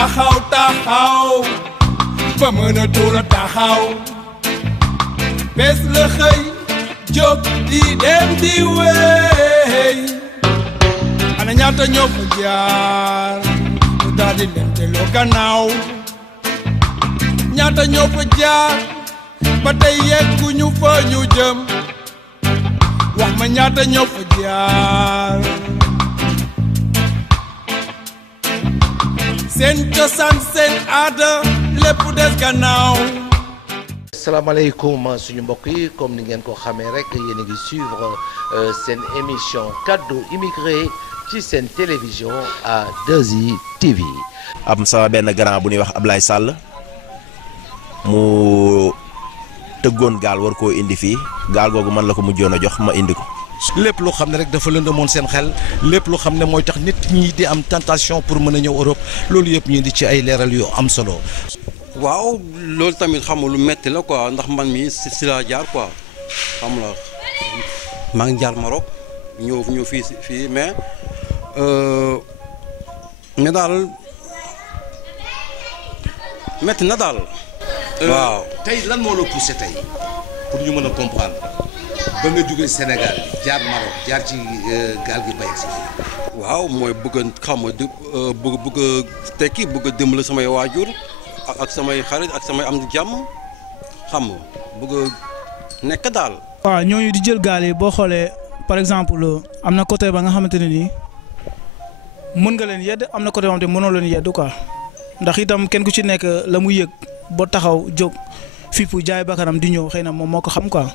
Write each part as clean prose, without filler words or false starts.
taxaw fa mënatul a taxaw bés la xëy jóg di dem di wéy ana ñaata ñoo fa jaar ñu daal di leen delloo gannaaw ñaata ñoo fa jaar ba tey yegguñu fa ñu jëm wax ma ñaata ñoo fa jaar seen cosaan seen aada lépp des gannaaw. Asalaamaaleykum suñu mbokk yi comme ni ngeen ko xamee rek yéen a ngi suivre seen émission kaddu immigré ci seen télévision à 2i TV. am sama benn grand bu ñuy wax Ablaye Sall mu tëggoon gaal war koo indi fii gaal googu man la ko mujjoon a jox ma indi ko. lépp lu xam ne rek dafa lëndëmoon seen xel lépp lu xam ne mooy tax nit ñi di am tentation pour mën a ñëw Europe loolu yëpp ñu indi ci ay leeral yu am solo. waaw loolu tamit xam nga lu metti la quoi ndax man mi si laa jaar quoi xam la maa ngi jaar Maroc ñëw fii mais daal metti na daal. waaw tey lan moo la poussé tey pour ñu mën a comprendre ba nga jógee Sénégal jaar Maroc jaar ci gaal gi bay si waaw mooy bëgg xam nga bëgg tekki bëgg a dimbali samay waajur ak samay xarit ak samay am di jàmm xam nga bëgg nekk daal. waaw ñooñu di jël gaal yi boo xoolee par exemple am na côté ba nga xamante ne nii mën nga leen yedd am na côté boo xamante ne mënoo leen yedd quoi ndax itam kenn ku ci nekk la mu yëg boo taxaw jóg fippu jaay bakkanam di ñëw xëy na moom moo ko xam quoi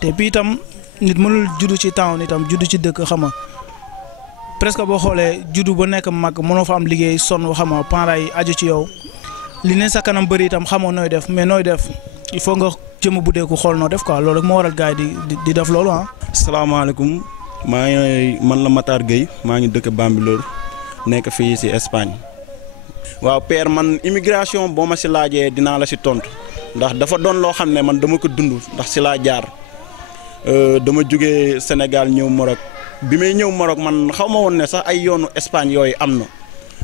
te puis itam nit mënul juddu ci town itam juddu ci dëkk xam nga presque boo xoolee juddu ba nekk mag mënoo fa am liggéey sonn xam nga parents yi aju ci yow. li ne sa kanam bëri itam xamoo nooy def mais nooy def il faut nga jëm bu dee ko xool noo def quoi loolu rek moo waral gars yi di def loolu ah. salaamaaleykum man la Matar Gueye maa ngi dëkk Bambilor nekk fii ci Espagne. waaw père man immigration boo ma ci laajee dinaa la ci tontu ndax dafa doon loo xam ne man dama ko dund ndax ci laa jaar dama jógee Sénégal ñëw Maroc bi may ñëw Maroc man xaw ma woon ne sax ay yoonu Espagne yooyu am na.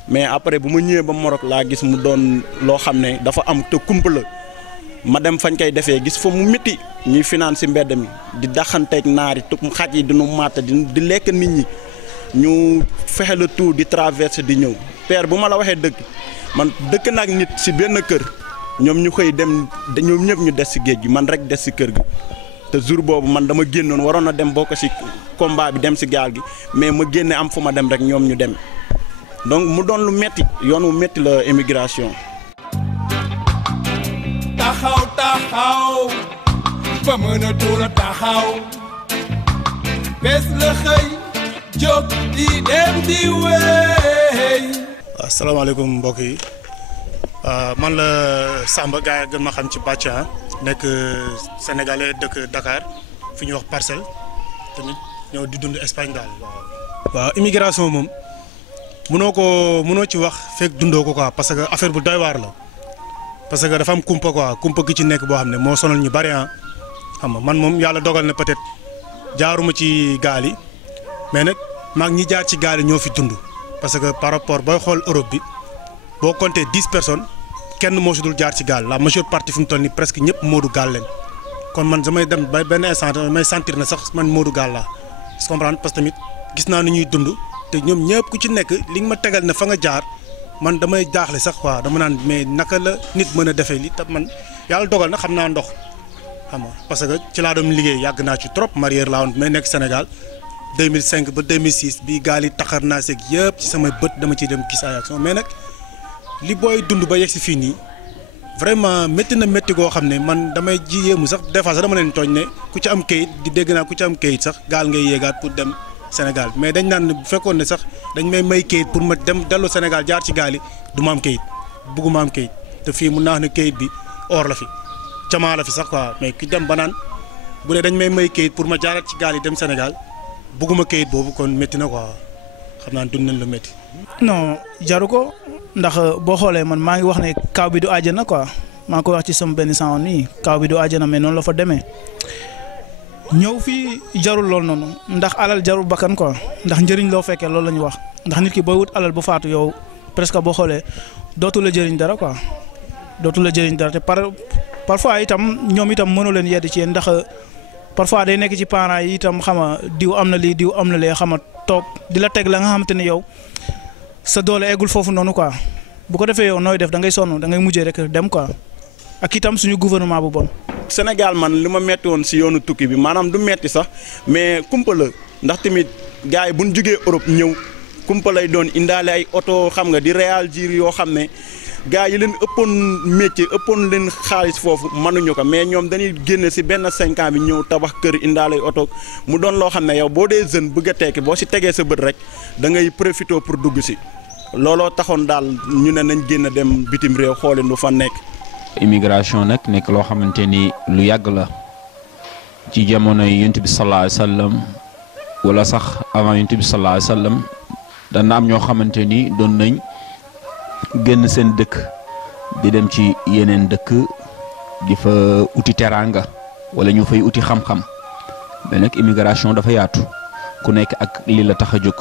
mais après bu ma ñëwee ba Maroc laa gis mu doon loo xam ne dafa am te kumpa la ma dem fañ koy defee gis fa mu métti ñuy finance ci mbedd mi di daxanteeg naari te xaj yi dinu màtt di lekk nit ñi ñu fexe la tout di traverser di ñëw père bu ma la waxee dëgg man dëkk naag nit ci benn kër ñoom ñu koy dem ñoom ñëpp ñu des ci géej gi man rek des ci kër gi te jour boobu man dama génnoon waroon a dem bokk ci combat bi dem ci gaal gi mais ma génne am fu ma dem rek ñoom ñu dem. donc mu doon lu metti yoon wu metti la immigration. taxaw fa mënatul a taxaw bés la xëy jóg di dem di wéy. asalaamaaleykum mbokk yi man la Samba gars yi gën ma xam ci Bathia nekk sénégalais dëkk Dakar fi ñuy wax Parcelles tamit ñëw di dund Espagne daal. waaw immigration moom. mënoo ci wax fekk dundoo ko quoi parce que affaire bu doy waar la parce que dafa am kumpa quoi kumpa gi ci nekk boo xam ne moo sonal ñu bari xam nga man moom yàlla dogal na peut-être jaaruma ci gaal yi mais nag maag ñi jaar ci gaal yi ñoo fi dund parce que par rapport booy xool Europe bi boo compter 10 personnes kenn moo si dul jaar ci gaal la majeure partie fi mu toll nii presque ñëpp moodu gaal leen kon man damay dem ba benn instant damay sentir na sax man moodu gaal laa est-ce que comprendre parce que tamit gis naa ni ñuy dund. te ñoom ñëpp ku ci nekk li nga ma tegal ne fa nga jaar man damay jaaxle sax waaw dama naan mais naka la nit mën a defee li te man yàlla dogal na xam naa ndox xam nga parce que ci laa doon liggéey yàgg naa ci trop mareyeur laa woon may nekk Sénégal 2005 ba 2006 bii gaal yi taxar naa seeg yëpp ci samay bët dama ciy dem gis ay action mais nag li booy dund ba yegg si fii nii vraiment métti na métti goo xam ne man damay ji yéemu sax des fois sax dama leen tooñ ne ku ci am kayit di dégg naa ku ci am kayit sax gaal ngay yéegaat pour dem. Sénégal mais dañ naan bu fekkoon ne sax dañ may kayit pour ma dem dellu Sénégal jaar ci gaal yi du ma am kayit bëgguma am kayit te fii mun naa wax ne kayit bi or la fi jamaa la fi sax quoi mais ki dem ba naan bu dee dañ may kayit pour ma jaarat ci gaal yi dem Sénégal bëgguma kayit boobu kon métti na quoi xam naa dund nañ la métti. non jaru ko ndax boo xoolee man maa ngi wax ne kaw bi du àjjana quoi maa ngi ko wax ci sama benn sànq nii kaw bi du àjjana mais noonu la fa demee. ñëw fii jarul lool noonu ndax alal jarul bakkan quoi ndax njëriñ loo fekkee loolu la ñu wax ndax nit ki booy wut alal bu faatu yow presque boo xoolee dootu la jëriñ dara quoi dootu la jëriñ dara te parfois itam ñoom itam mënu leen yedd ci yéen ndax parfois day nekk ci parents yi itam xama diw am na lii diw am na lee xama toog di la teg la nga xamante ne yow sa doole eggul foofu noonu quoi bu ko defee yow nooy def da ngay sonn da ngay mujjee rek dem quoi ak itam suñu gouvernement bu bon. Sénégal man li ma metti woon si yoonu tukki bi maanaam du metti sax mais kumpa la ndax tamit gars yi bu ñu jugee Europe ñëw kumpa lay doon indaale ay oto xam nga di réagir yoo xam ne gars yi leen ëppoon métier ëppoon leen xaalis foofu mënuñu ko mais ñoom dañuy génne si benn 5 ans bi ñëw tabax kër indaale ay oto mu doon loo xam ne yow boo dee jeune bëgg a tekki boo si tegee sa bët rek da ngay profité pour dugg si looloo taxoon daal ñu ne nañ génn dem bitim réew xooli lu fa nekk. immigration nag nekk loo xamante ni lu yàgg la ci jamono yi yonent bi sallallahu alayhi wa sallam wala sax avant yonent bi sallallahu alayhi wa sallam dana am ñoo xamante ni doon nañ génn seen dëkk di dem ci yeneen dëkk di fa uti teraanga wala ñu fay uti xam-xam mais nag immigration dafa yaatu ku nekk ak li la tax a jóg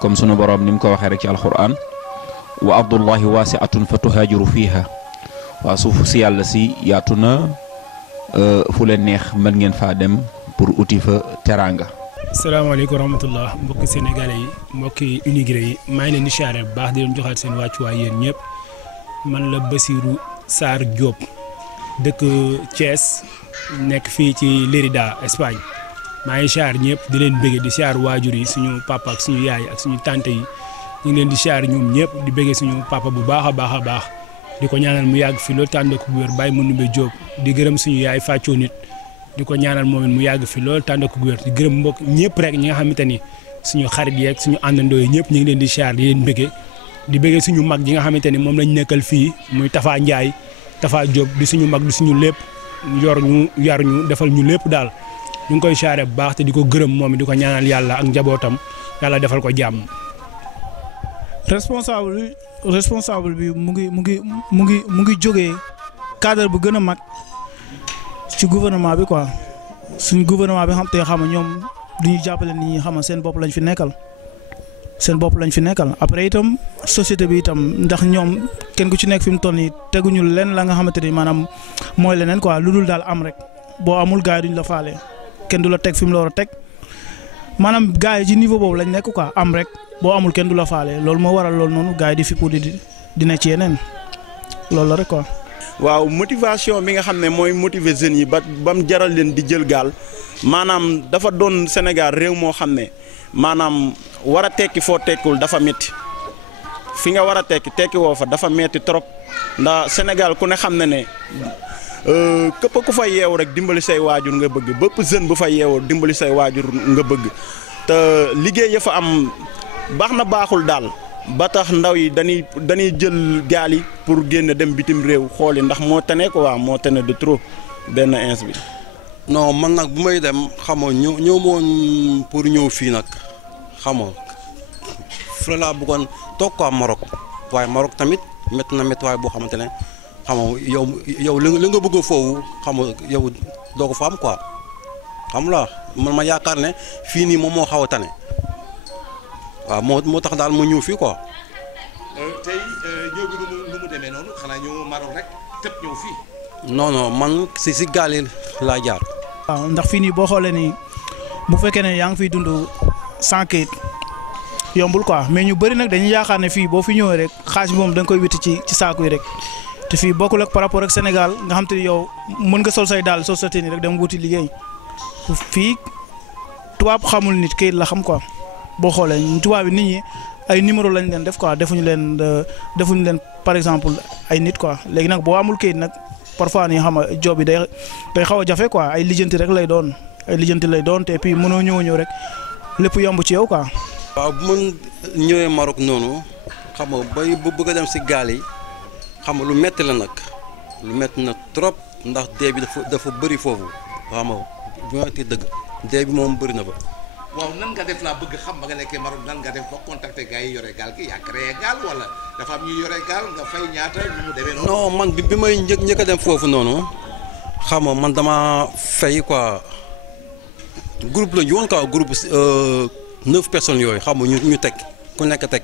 comme sunu borom ni mu ko waxee rek ci alquran wa ardullahi waasi'atun fa tuhaajiru fiiha waa suuf si yàlla si yaatu na fu leen neex mën ngeen faa dem pour uti fa teraanga. salaamaaleykum wa rahmatullah mbokki sénégalais yi mbokki immigré yi maa ngi leen di siyaare bu baax di leen joxaat seen wàccuwaay yéen ñëpp man la Basirou Sarr Diop dëkk Thiès nekk fii ci Lérida Espagne maa ngi siyaar ñëpp di leen bëgge di siyaar waajur yi suñu papa ak suñu yaay ak suñu tante yi ñu ngi leen di siyaar ñoom ñëpp di bëgge suñu papa bu baax a baax a baax di ko ñaanal mu yàgg fi loolu tànn ko wér bàyyi Manoumbe Diop di gërëm suñu yaay Fatou nit di ko ñaanal moom mu yàgg fi loolu tànn ko wér di gërëm mbokk ñëpp rek ñi nga xamante ni suñu xarit yeeg suñu àndandoo yi ñëpp ñu ngi leen di siyaar di leen bëgge di bëgge suñu mag ji nga xamante ni moom lañ nekkal fii muy Tafa Ndiaye Tafa Diop di suñu mag di suñu lépp yor ñu yar ñu defal ñu lépp daal ñu ngi koy siyaare bu baax te di ko gërëm moom di ko ñaanal yàlla ak njabootam yàlla defal ko jàmm. responsable bi mu ngi jógee cadre bu gën a mag ci gouvernement bi quoi suñ gouvernement bi xam te xam ñoom du ñu jàppale nit ñi xam seen bopp lañ fi nekkal après itam société bi itam ndax ñoom kenn ku ci nekk fi mu toll nii teguñu leen la nga xamante ni maanaam mooy leneen quoi lu dul daal am rek boo amul gars yi duñ la faale kenn du la teg fi mu la war a teg maanaam gars yi ci niveau boobu lañ nekk quoi am rek boo amul kenn du la faale loolu moo waral loolu noonu gars yi di fippu di ne ci yeneen loolu la rek quoi. waaw motivation bi nga xam ne mooy motiver jeunes yi ba mu jaral leen di jël gaal maanaam dafa doon Sénégal réew moo xam ne maanaam war a tekki foo tekkul dafa métti fi nga war a tekki woo fa dafa métti trop ndax Sénégal ku ne xam ne ne képp ku fa yeewu rek dimbali say waajur nga bëgg bépp jeune bu fa yeewoo dimbali say waajur nga bëgg te liggéey ya fa am baax na baaxul daal. ba tax ndaw yi dañuy jël gaal yi pour génn dem bitim réew xooli ndax moo tane ko waa moo tane de trop benn ins bi. non man nag bu may dem xam nga ñëw moon pour ñëw fii nag xam nga fi laa bëggoon toog quoi Maroc waaye Maroc tamit métti na métti waaye boo xamante ne xam nga yow li nga bëgg foofu xam nga yow doo ko fa am quoi xam la man ma yaakaar ne fii nii moom moo xaw a tane. waaw moo tax daal mu ñëw fii quoi. tey ñëw bi nu mu demee noonu xanaa ñëw Maroc rek tëb ñëw fii. non man si gaal yi laa jaar. waaw ndax fii nii boo xoolee nii bu fekkee ne yaa ngi fiy dund sans kayit yombul quoi mais ñu bëri nag dañuy yaakaar ne fii boo fi ñëwee rek xaalis bi moom da nga koy witti ci saako yi rek te fii bokkul ak par rapport ak Sénégal nga xam te ni yow mën nga sol say daal sol sa tenue rek dem wuti liggéey fii tubaab xamul nit kayit la xam quoi. boo xoolee tubaab bi nit ñi ay numéro lañ leen def quoi defuñu leen par exemple ay nit quoi léegi nag boo amul kayit nag parfois ni xam nga job bi day xaw a jafe quoi ay lijjanti rek lay doon te puis mënoo ñëw rek lépp yomb ci yow quoi. waaw bu ma ñëwee Maroc noonu xam nga bay bu bëgg a dem si gaal yi xam nga lu metti la nag lu metti na trop ndax dee bi dafa bëri foofu xam nga bu ma ti dëgg dee bi moom bëri na ba. waaw nan nga def laa bëgg xam ba nga nekkee Maroc nan nga def ba contacter gars yi yore gaal gi yaa créé gaal wala dafa am ñuy yore gaal nga fay ñaata nu mu demee noonu. non man bi may njëkk a dem foofu noonu xam nga man dama fay quoi groupe la ñu woon quoi groupe 9 personnes yooyu xam nga ñu teg ku nekk teg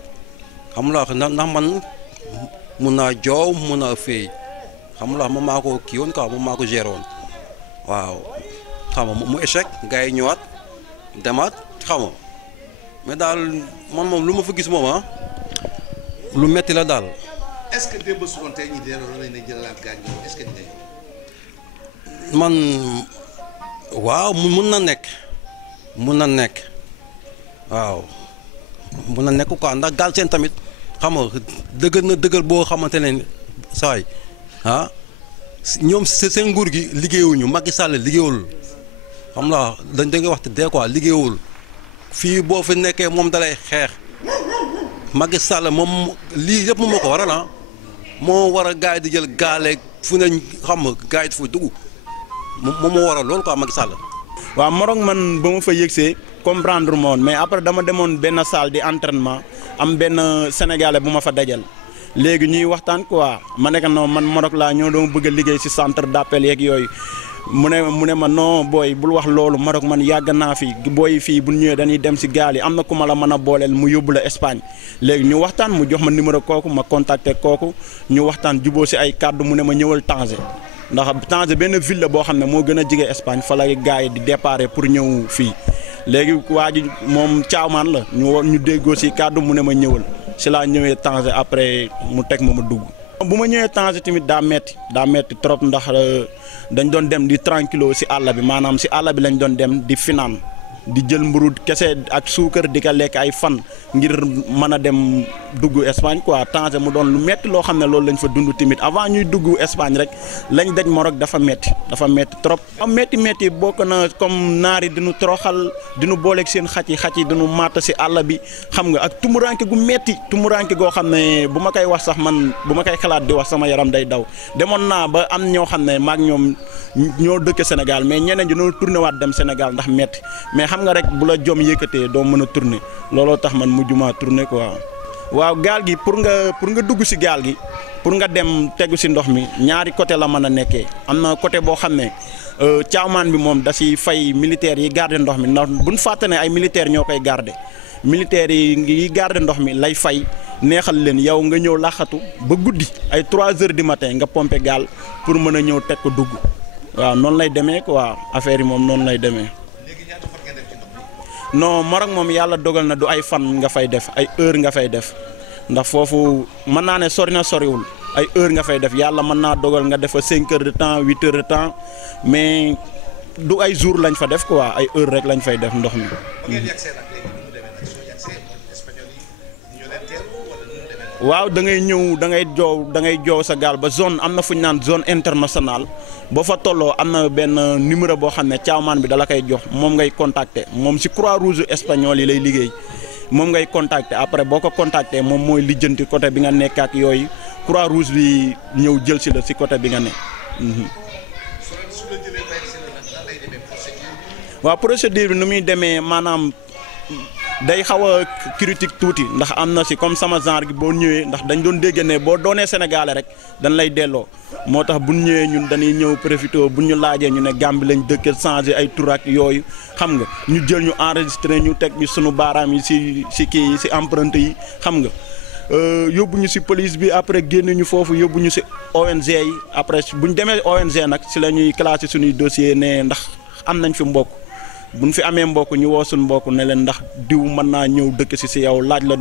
xam nga ndax man mun naa joow mun naa féey xam nga moom maa ko kii woon quoi moom maa ko géré woon waaw xam nga mu échec gars yi ñëwaat demaat xam nga mais daal man moom lu ma fa gis moom lu metti la daal. est-ce que démb su doon tey ñi delloo nañ ne jëlaat gaañ est-ce que dinañ. man waaw mun na nekk waaw mun na nekk quoi ndax gaal seen tamit xam nga dëgër na dëgër boo xamante ne saay ñoom seen nguur gi liggéeyuñu Macky Sall liggéeyul xam nga dañ da nga wax te dee quoi liggéeyul fii boo fi nekkee moom dalay xeex Macky Sall moom lii yëpp moom moo ko waral moo war a gars yi di jël gaaleeg fu ne xam nga gars yi di fa dugg moom moo waral loolu quoi Macky Sall. waaw Maroc man ba ma fa yëgsee comprendre moon mais après dama demoon benn salle di entraînement am benn sénégalais bu ma fa dajal léegi ñuy waxtaan quoi ma nekk non man Maroc laa ñoo doon bëgg a liggéey ci centre d'appel yeeg yooyu mu ne ma non booy bul wax loolu Maroc man yàgg naa fi booy fii bu ñëwee dañuy dem ci gaal yi am na ku ma la mën a booleel mu yóbbu la Espagne léegi ñu waxtaan mu jox ma numéro kooku ma contacter kooku ñu waxtaan juboo ci ay kàddu mu ne ma ñëwal Tanger ndax Tanger benn ville la boo xam ne moo gën a jege Espagne fa la gars yi di déparé pour ñëw fii léegi waa ji moom caawmaan la ñu déggoo ci kàddu mu ne ma ñëwal ci laa ñëwee Tanger après mu teg ma dugg. bu ma ñëwee Tanger tamit daa metti trop ndax dañ doon dem di tranquille ci àll bi maanaam ci àll bi lañ doon dem di finaan di jël mburu kese ak suukar di ko lekk ay fan ngir mën a dem dugg Espagne quoi Tanger mu doon lu metti loo xam ne loolu lañ fa dund tamit avant ñuy dugg Espagne rek lañ daj Maroc dafa metti trop. am metti bokk na comme naar yi diñu toroxal diñu booleeg seen xaj yi diñu matt ci àll bi xam nga ak tumuranke gu metti tumuranke goo xam ne bu ma koy wax sax man bu ma koy xalaat di wax sama yaram day daw demoon naa ba am ñoo xam ne maag ñoom ñoo dëkk Sénégal mais ñeneen ñi ñoo tourné waat dem Sénégal ndax metti mais xam nga rek bu la jom yëkkatee doo mën a tourner looloo tax man mujjuma tourner quoi. waaw gaal gi pour nga dugg ci gaal gi pour nga dem tegu ci ndox mi ñaari côté la mën a nekkee am na côté boo xam ne caamaan bi moom da ci fay militaires yi garder ndox mi ndax buñ fàtte ne ay militaires ñoo koy garder militaires yi garder ndox mi lay fay neexal leen yow nga ñëw laxatu ba guddi ay 3 heures du matin nga pomper gaal pour mën a ñëw teg ko dugg waaw noonu lay demee quoi affaire yi moom noonu lay demee. non Maroc moom yàlla dogal na du ay fan nga fay def ay heure nga fay def ndax foofu mën naa ne sori na soriwul ay heure nga fay def yàlla mën naa dogal nga def fa 5 heures de temps 8 heures de temps mais du ay jour lañ fa def quoi ay heure rek lañ fay def ndox mi. waaw da ngay ñëw da ngay joow sa gaal ba zone am na fu ñu naan zone internationale boo fa tolloo am na benn numéro boo xam ne caamaan bi dala koy jox moom ngay contacter moom ci Croix-Rouge espagnol yi lay liggéey moom ngay contacter après boo ko contacter moom mooy lijjanti côté bi nga nekk ak yooyu Croix-Rouge bi ñëw jël ci la ci côté bi nga ne. waaw procédure bi nu muy demee maanaam. day xaw a critique tuuti ndax am na ci comme sama genre gi boo ñëwee ndax dañ doon dégg ne boo doonee sénégalais rek dañ lay delloo moo tax bu ñu ñëwee ñun dañuy ñëw profité bu ñu laajee ñu ne Gambie lañ dëkk changer ay tur ak yooyu xam nga ñu jël ñu enregistré ñu teg ñu sunu baaraam yi ci kii yi ci empreinte yi xam nga yóbbu ñu ci police bi après génn ñu foofu yóbbu ñu ci ONG yi après bu ñu demee ONG nag ci la ñuy classé suñuy dossier ne ndax am nañ fi mbokk. bu ñu fi amee mbokk ñu woo suñu mbokk ne leen ndax diw mën naa ñëw dëkk ci yow laaj la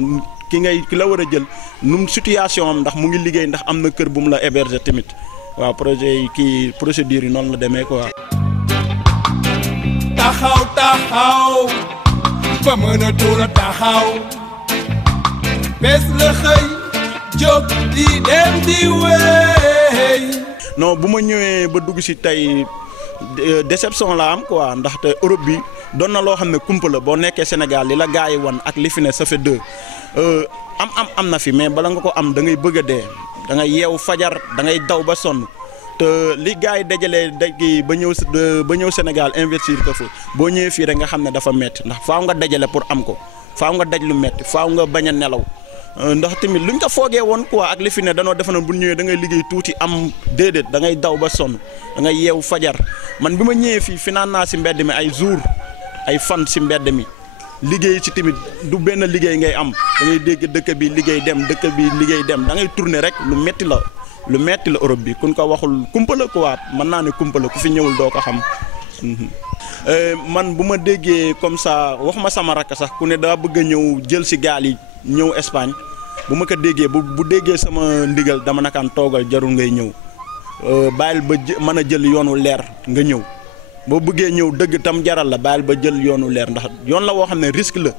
ki la war a jël num situation am ndax mu ngi liggéey ndax am na kër bu mu la héberger tamit waaw projet yi kii procédure yi noonu la demee quoi. taxaw ba mën a tuura taxaw bés la xëy jóg di dem di wéy. non bu ma ñëwee ba dugg ci tey. déception la am quoi ndaxte Europe bi doon na loo xam ne kumpa la boo nekkee Sénégal li la gars yi wan ak li fi ne ça fait deux am na fi mais bala nga ko am da ngay bëgg a dee da ngay yeewu fajar da ngay daw ba sonn te li gars yi dajalee daj ba ñëw Sénégal investir ko fa boo ñëwee fii rek nga xam ne dafa métti ndax faaw nga dajale pour am ko faaw nga daj lu métti faaw nga bañ a nelaw ndax tamit luñ ko foogee woon quoi ak li fi ne danoo defe na bu ñëwee da ngay liggéey tuuti am déedéet da ngay daw ba sonn da ngay yeewu fajar man bi ma ñëwee fii finaan naa ci mbedd mi ay jour ay fan ci mbedd mi liggéey ci tamit du benn liggéey ngay am da ngay dégg dëkk bi liggéey dem dëkk bi liggéey dem da ngay tourner rek lu metti la Europe bi kun ko waxul kumpa la quoi mën naa ne kumpa la ku fi ñëwul doo ko xam. man bu ma déggee comme ça waxuma sama rakk sax ku ne daa bëgg a ñëw jël si gaal yi ñëw Espagne bu ma ko déggee bu déggee sama ndigal dama nakaan toogal jarul ngay ñëw bàyyil ba mën a jël yoonu leer nga ñëw boo bëggee ñëw dëgg tam jaral la bàyyil ba jël yoonu leer ndax yoon la woo xam ne risque la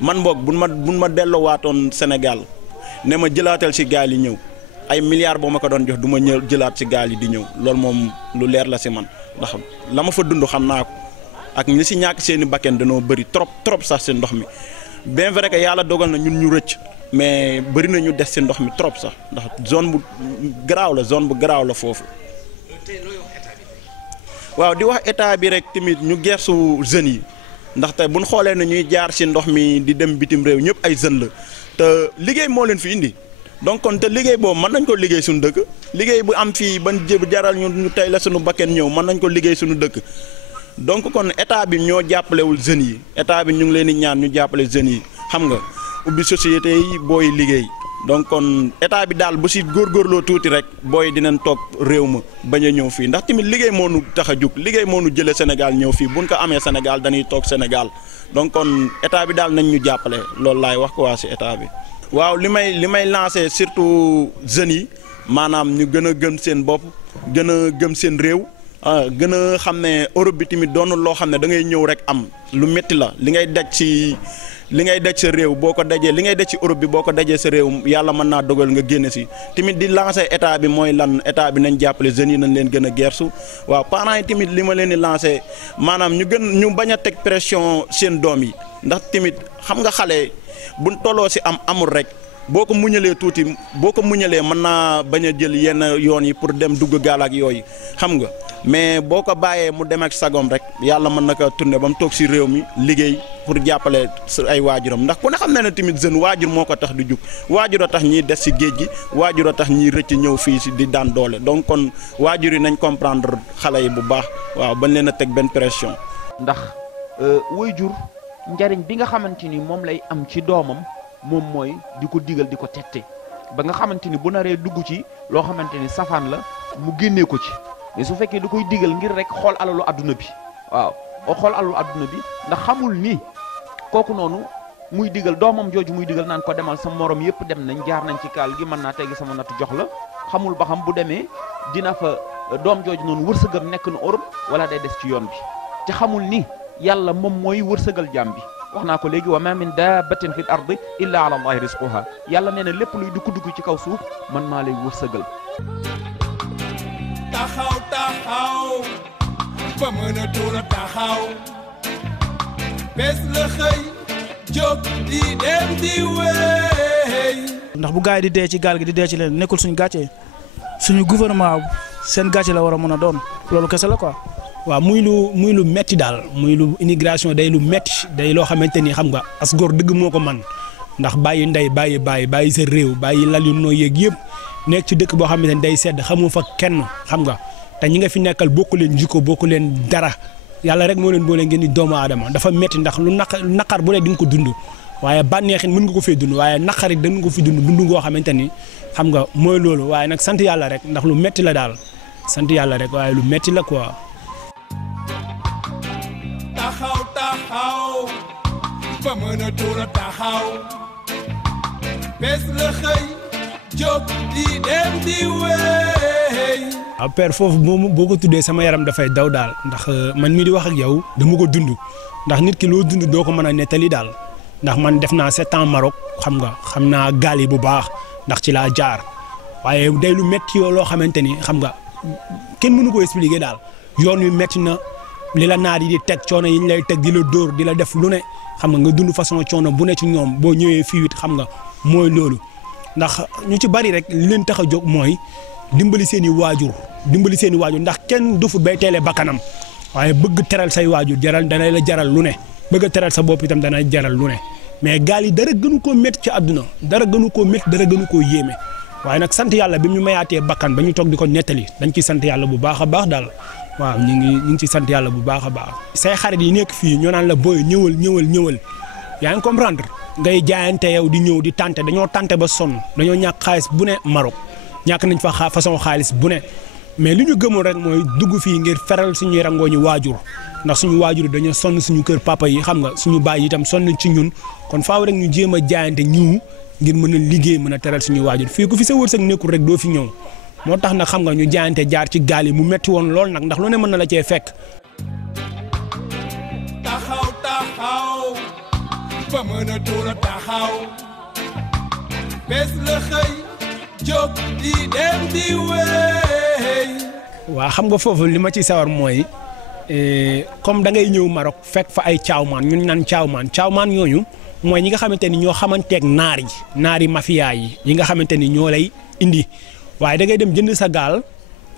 man boog buñ ma delloowaatoon Sénégal ne ma jëlaatal si gaal yi ñëw ay milliards boo ma ko doon jox du ma ñëw jëlaat si gaal yi di ñëw loolu moom lu leer la si man ndax la ma fa dund xam naa ko ak ñi si ñàkk seeni bakken dañoo bëri trop sax si ndox mi bien vrai que yàlla dogal na ñun ñu rëcc mais bëri na ñu des si ndox mi trop sax ndax zone bu garaaw la foofu. waaw di wax état bi rek tamit ñu gersu jeunes yi ndaxte buñ xoolee ne ñuy jaar si ndox mi di dem bitim réew ñëpp ay jeunes la te liggéey moo leen fi indi donc kon te liggéey boobu mën nañ ko liggéey suñu dëkk liggéey bu am fii ban jaral ñu tey la suñu bakken ñëw mën nañ ko liggéey suñu dëkk. donc kon état bi ñoo jàppalewul jeunes yi état bi ñu ngi leen di ñaan ñu jàppale jeunes yi xam nga ubbi société yi booy liggéey donc kon état bi daal bu si góorgóorloo tuuti rek booy dinañ toog réew ma bañ a ñëw fii ndax tamit liggéey moo nu tax a jug liggéey moo nu jëlee Sénégal ñëw fii buñ ko amee Sénégal dañuy toog Sénégal donc kon état bi daal nañ ñu jàppale loolu laay wax ko waa si état bi. waaw li may lancé surtout jeunes yi maanaam ñu gën a gëm seen bopp gën a gëm seen réew. gën a xam ne Europe bi tamit doonul loo xam ne da ngay ñëw rek am lu métti la li ngay daj sa réew boo ko dajee li ngay daj ci Europe bi boo ko dajee sa réew yàlla mën naa dogal nga génne si tamit di lancer état bi mooy lan état bi nañ jàppale jeunes yi nañ leen gën a gersu waaw parents yi tamit li ma leen di lancer maanaam ñu bañ a teg pression seen doom yi ndax tamit xam nga xale buñ tolloo si amul rek. boo ko muñalee tuuti mën naa bañ a jël yenn yoon yi pour dem dugg gaal ak yooyu xam nga mais boo ko bàyyee mu dem ak sagom rek yàlla mën na ko tourner ba mu toog si réew mi liggéey pour jàppale ay waajuram ndax ku ne xam na ne tamit jeune waajur moo ko tax di jug waajur a tax ñiy des si géej gi waajur a tax ñiy rëcc ñëw fii si di daan doole donc kon waajur yi nañ comprendre xale yi bu baax waaw bañ leen a teg benn pression. ndax waajur njariñ bi nga xamante ni moom lay am ci doomam. moom mooy di ko digal di ko tette ba nga xamante ni bu naree dugg ci loo xamante ni safaan la mu génnee ko ci mais su fekkee da koy digal ngir rek xool alalu adduna bi waaw xool alalu adduna bi ndax xamul ni kooku noonu muy digal doomam jooju muy digal naan ko demal sa morom yëpp dem nañ jaar nañ ci kaal gi mën naa teggi sama nattu jox la xamul ba xam bu demee dina fa doom jooju noonu wërsëgam nekk na Europe wala day des ci yoon bi te xamul ni yàlla moom mooy wërsëgal jaam bi. wax naa ko léegi wa ma min dabbatin fil ardi illa ala allahi rizquha yàlla nee na lépp luy dugg ci kaw suuf man maa lay wërsëgal. taxaw ba mën a tuura taxaw bés la xëy jóg di dem di wéy. ndax bu gars yi di dee ci gaal gi di dee ci leen nekkul suñu gàcce suñu gouvernement seen gàcce la war a mën a doon loolu kese la quoi. waaw muy lu metti daal muy lu immigration day lu metti day loo xamante ni xam nga as góor dëgg moo ko man ndax bàyyi ndey bàyyi sa réew bàyyi lal yu noo yeeg yëpp nekk ci dëkk boo xamante ni day sedd xamoo fa kenn xam nga te ñi nga fi nekkal bokku leen jikko bokku leen dara yàlla rek moo leen boole ngeen di doomu aadama dafa metti ndax lu naqar bu ne di nga ko dund waaye bànneexin mën nga ko fee dund waaye naqar it da nga ko fi dund ngoo xamante ni xam nga mooy loolu waaye nag sant yàlla rek ndax lu metti la daal sant yàlla rek waaye lu metti la quoi. taxaw ba mën a tuura taxaw bés la xëy jóg di dem di wéy. waaw père foofu moom boo ko tuddee sama yaram dafay daw daal ndax man mii di wax ak yow dama ko dund ndax nit ki loo dund doo ko mën a nettali daal ndax man def naa 7 ans Maroc xam naa gaal yi bu baax ndax ci laa jaar waaye day lu metti yoo loo xamante ni xam nga kenn mënu ko expliquer daal yoon wi metti na. li la naar yi di teg coono yi ñu lay teg di la dóor di la def lu ne xam nga dund façon coono bu ne ci ñoom boo ñëwee fii it xam nga mooy loolu ndax ñu ci bari rek li leen tax a jóg mooy dimbali seen i waajur ndax kenn dufut bay teelee bakkanam waaye bëgg teral say waajur dana la jaral lu ne bëgg a teral sa bopp itam dana jaral lu ne mais gaal yi dara gënu koo métti ci àdduna dara gënu koo métti dara gënu koo yéeme waaye nag sant yàlla bi ñu mayaatee bakkan ba ñu toog di ko nettali dañ ciy sant yàlla bu baax a baax daal waaw ñu ngi ci sant yàlla bu baax a baax say xarit yi nekk fii ñoo naan la booy ñëwal yaa ngi comprendre ngay jaayante yow di ñëw di tante dañoo tante ba sonn dañoo ñàkk xaalis bu ne Maroc ñàkk nañ fa façon xaalis bu ne mais li ñu gëmoon rek mooy dugg fii ngir feral suñuy rangoo ñu waajur ndax suñu waajur dañoo sonn suñu kër papa yi xam nga suñu baay yi itam sonn ci ñun kon faaw rek ñu jéem a jaayante ñëw ngir mën a liggéey mën a teral suñu waajur fii ku fi sa wërsëg nekkul rek doo fi ñëw moo tax nag xam nga ñu jaayante jaar ci gaal yi mu metti woon lool nag ndax lu ne mën na la cee fekk. taxaw ba mën a tuura taxaw bés la xëy jóg di dem di wéy. waa xam nga foofu li ma ci sawar mooy comme da ngay ñëw Maroc fekk fa ay caawmaan ñun naan caawmaan yooyu mooy ñi nga xamante ni ñoo xamanteeg naari mafia yi nga xamante ni ñoo lay indi waaye da ngay dem jënd sa gaal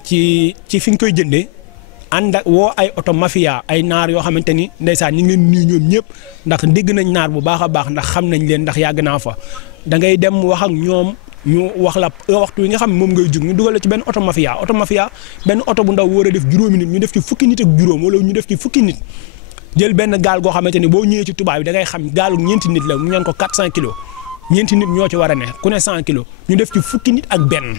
ci fi nga koy jëndee ànd ak woo ay oto mafia ay naar yoo xamante ni ndeysaan ñu ngi leen nuyu ñoom ñëpp ndax dégg nañ naar bu baax a baax ndax xam nañ leen ndax yàgg naa fa da ngay dem wax ak ñoom ñu wax la waxtu yi nga xam ne moom ngay jug ñu dugal la ci benn oto mafia benn oto bu ndaw war a def juróomi nit ñu def ci fukki nit ak juróom wala ñu def ci fukki nit jël benn gaal goo xamante ni boo ñëwee ci tubaab bi da ngay xam gaalu ñeenti nit la ñu naan ko 400 kilos ñeenti nit ñoo ci war a ne ku ne 100 kilos ñu def ci fukki nit ak benn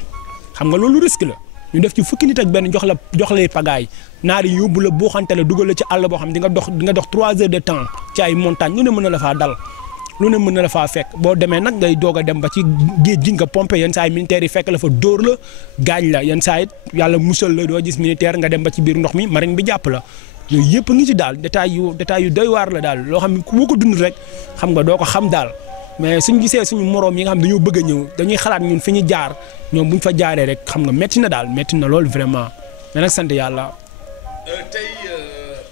xam nga loolu risque la ñu def ci fukki nit ak benn jox lay pagaay naar yi yóbbu la boo xante la dugal la ci àll boo xam di nga dox 3 heures de temps ci ay montagne lu ne mën na la faa dal lu ne mën na la faa fekk boo demee nag ngay doog a dem ba ci géej gi nga pompé yenn saa yi militaire yi fekk la fa dóor la gaañ la yenn saa yi yàlla musal la doo gis militaire nga dem ba ci biir ndox mi marine bi jàpp la yooyu yëpp ngi ci daal détails yu doy waar la daal loo xam ne ku ko dund rek xam nga doo ko xam daal mais suñ gisee suñu moroom yi nga xam dañoo bëgg a ñëw dañuy xalaat ñun fi ñu jaar ñoom buñ fa jaaree rek xam nga métti na loolu vraiment mais nag sant yàlla. tey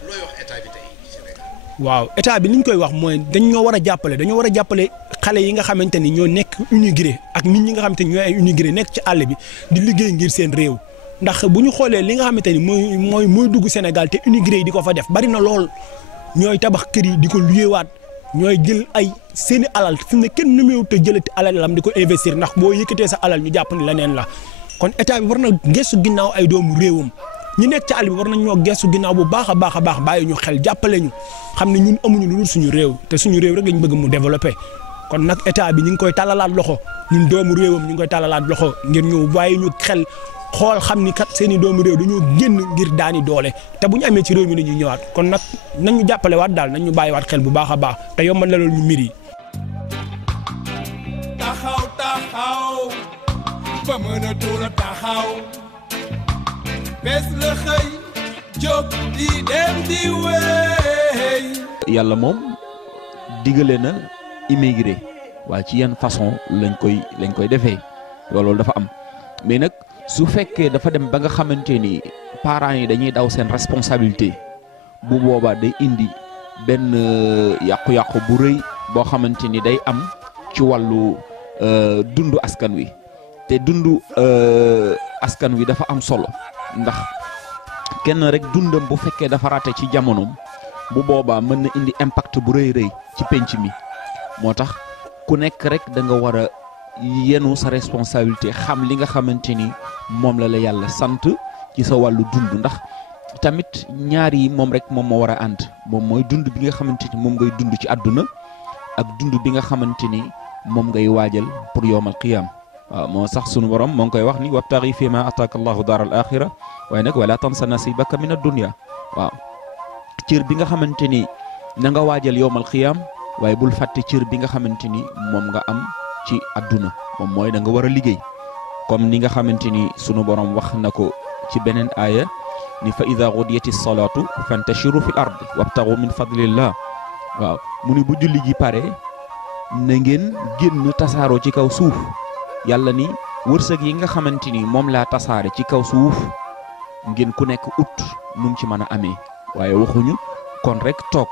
looy wax état bi tey Sénégal. waaw état bi li ñu koy wax mooy dañoo war a jàppale xale yi nga xamante ni ñoo nekk immigré ak nit ñi nga xamante ni ñooy ay immigré nekk ci àll bi di liggéey ngir seen réew ndax bu ñu xoolee li nga xamante ni mooy dugg Sénégal te immigré yi di ko fa def bari na lool ñooy tabax kër yi di ko luyewaat ñooy jël ay seeni alal fi mu ne kenn numéewu te jëlati alalam di ko investir ndax boo yëkkatee sa alal ñu jàpp ni leneen la kon état bi war na gestu ginnaaw ay doomu réewam ñi nekk ci àll bi war nañ ñoo gestu ginnaaw bu baax a baax bàyyi ñu xel jàppale ñu xam ne ñun amuñu lu dul suñu réew te suñu réew rek lañ bëgg mu développé kon nag état bi ñu ngi koy tàllalaat loxo ñun doomu réewam ñu ngi koy tàllalaat loxo ngir ñu bàyyi ñu xel xool xam ni kat seeni doomu réew dañoo génn ngir daani doole te bu ñu amee ci réew mi dañuy ñëwaat kon nag nañ ñu jàppale waat daal nañ ñu bàyyiwaat xel bu baax a baax te yombal na loolu ñu mbir yi. taxaw ba mën a tuura taxaw bés la xëy jóg di dem di wéy. yàlla moom digale na immigré waaye ci yan façon lañ koy defee loolu dafa am mais nag su fekkee dafa dem ba nga xamante ni parents yi dañuy daw seen responsabilité bu boobaa day indi benn yàqu-yàqu bu rëy boo xamante ni day am ci wàllu dundu askan wi te dundu askan wi dafa am solo ndax kenn rek dundam bu fekkee dafa raté ci jamonoom bu boobaa mën na indi impact bu rëy rëy ci penc mi moo tax ku nekk rek da nga war a yenu sa responsabilité xam li nga xamante ni moom la yàlla sant ci sa wàllu dund ndax tamit ñaar yi moom rek moom moo war a ànd moom mooy dund bi nga xamante ni moom ngay dund ci àdduna ak dund bi nga xamante ni moom ngay waajal pour yowmal qiyam waaw moo sax sunu borom moo ngi koy wax ni wabtaghi fi ma ataaka allahu daar al axira waaye nag wala tansa nasibaka min ad-dunya waaw cër bi nga xamante ni na nga waajal yowmal qiyam waaye bul fàtte cër bi nga xamante ni moom nga am ci àdduna moom mooy da nga war a liggéey comme ni nga xamante ni sunu borom wax na ko ci beneen aaya ni fa ida gudiyati salaatu fantashiru fil ardi wabtagu min fadlillah waaw mu ni bu julli ji pare na ngeen génn tasaaroo ci kaw suuf yàlla ni wërsëg yi nga xamante ni moom laa tasaare ci kaw suuf ngeen ku nekk ut nu mu ci mën a amee waaye waxuñu kon rek toog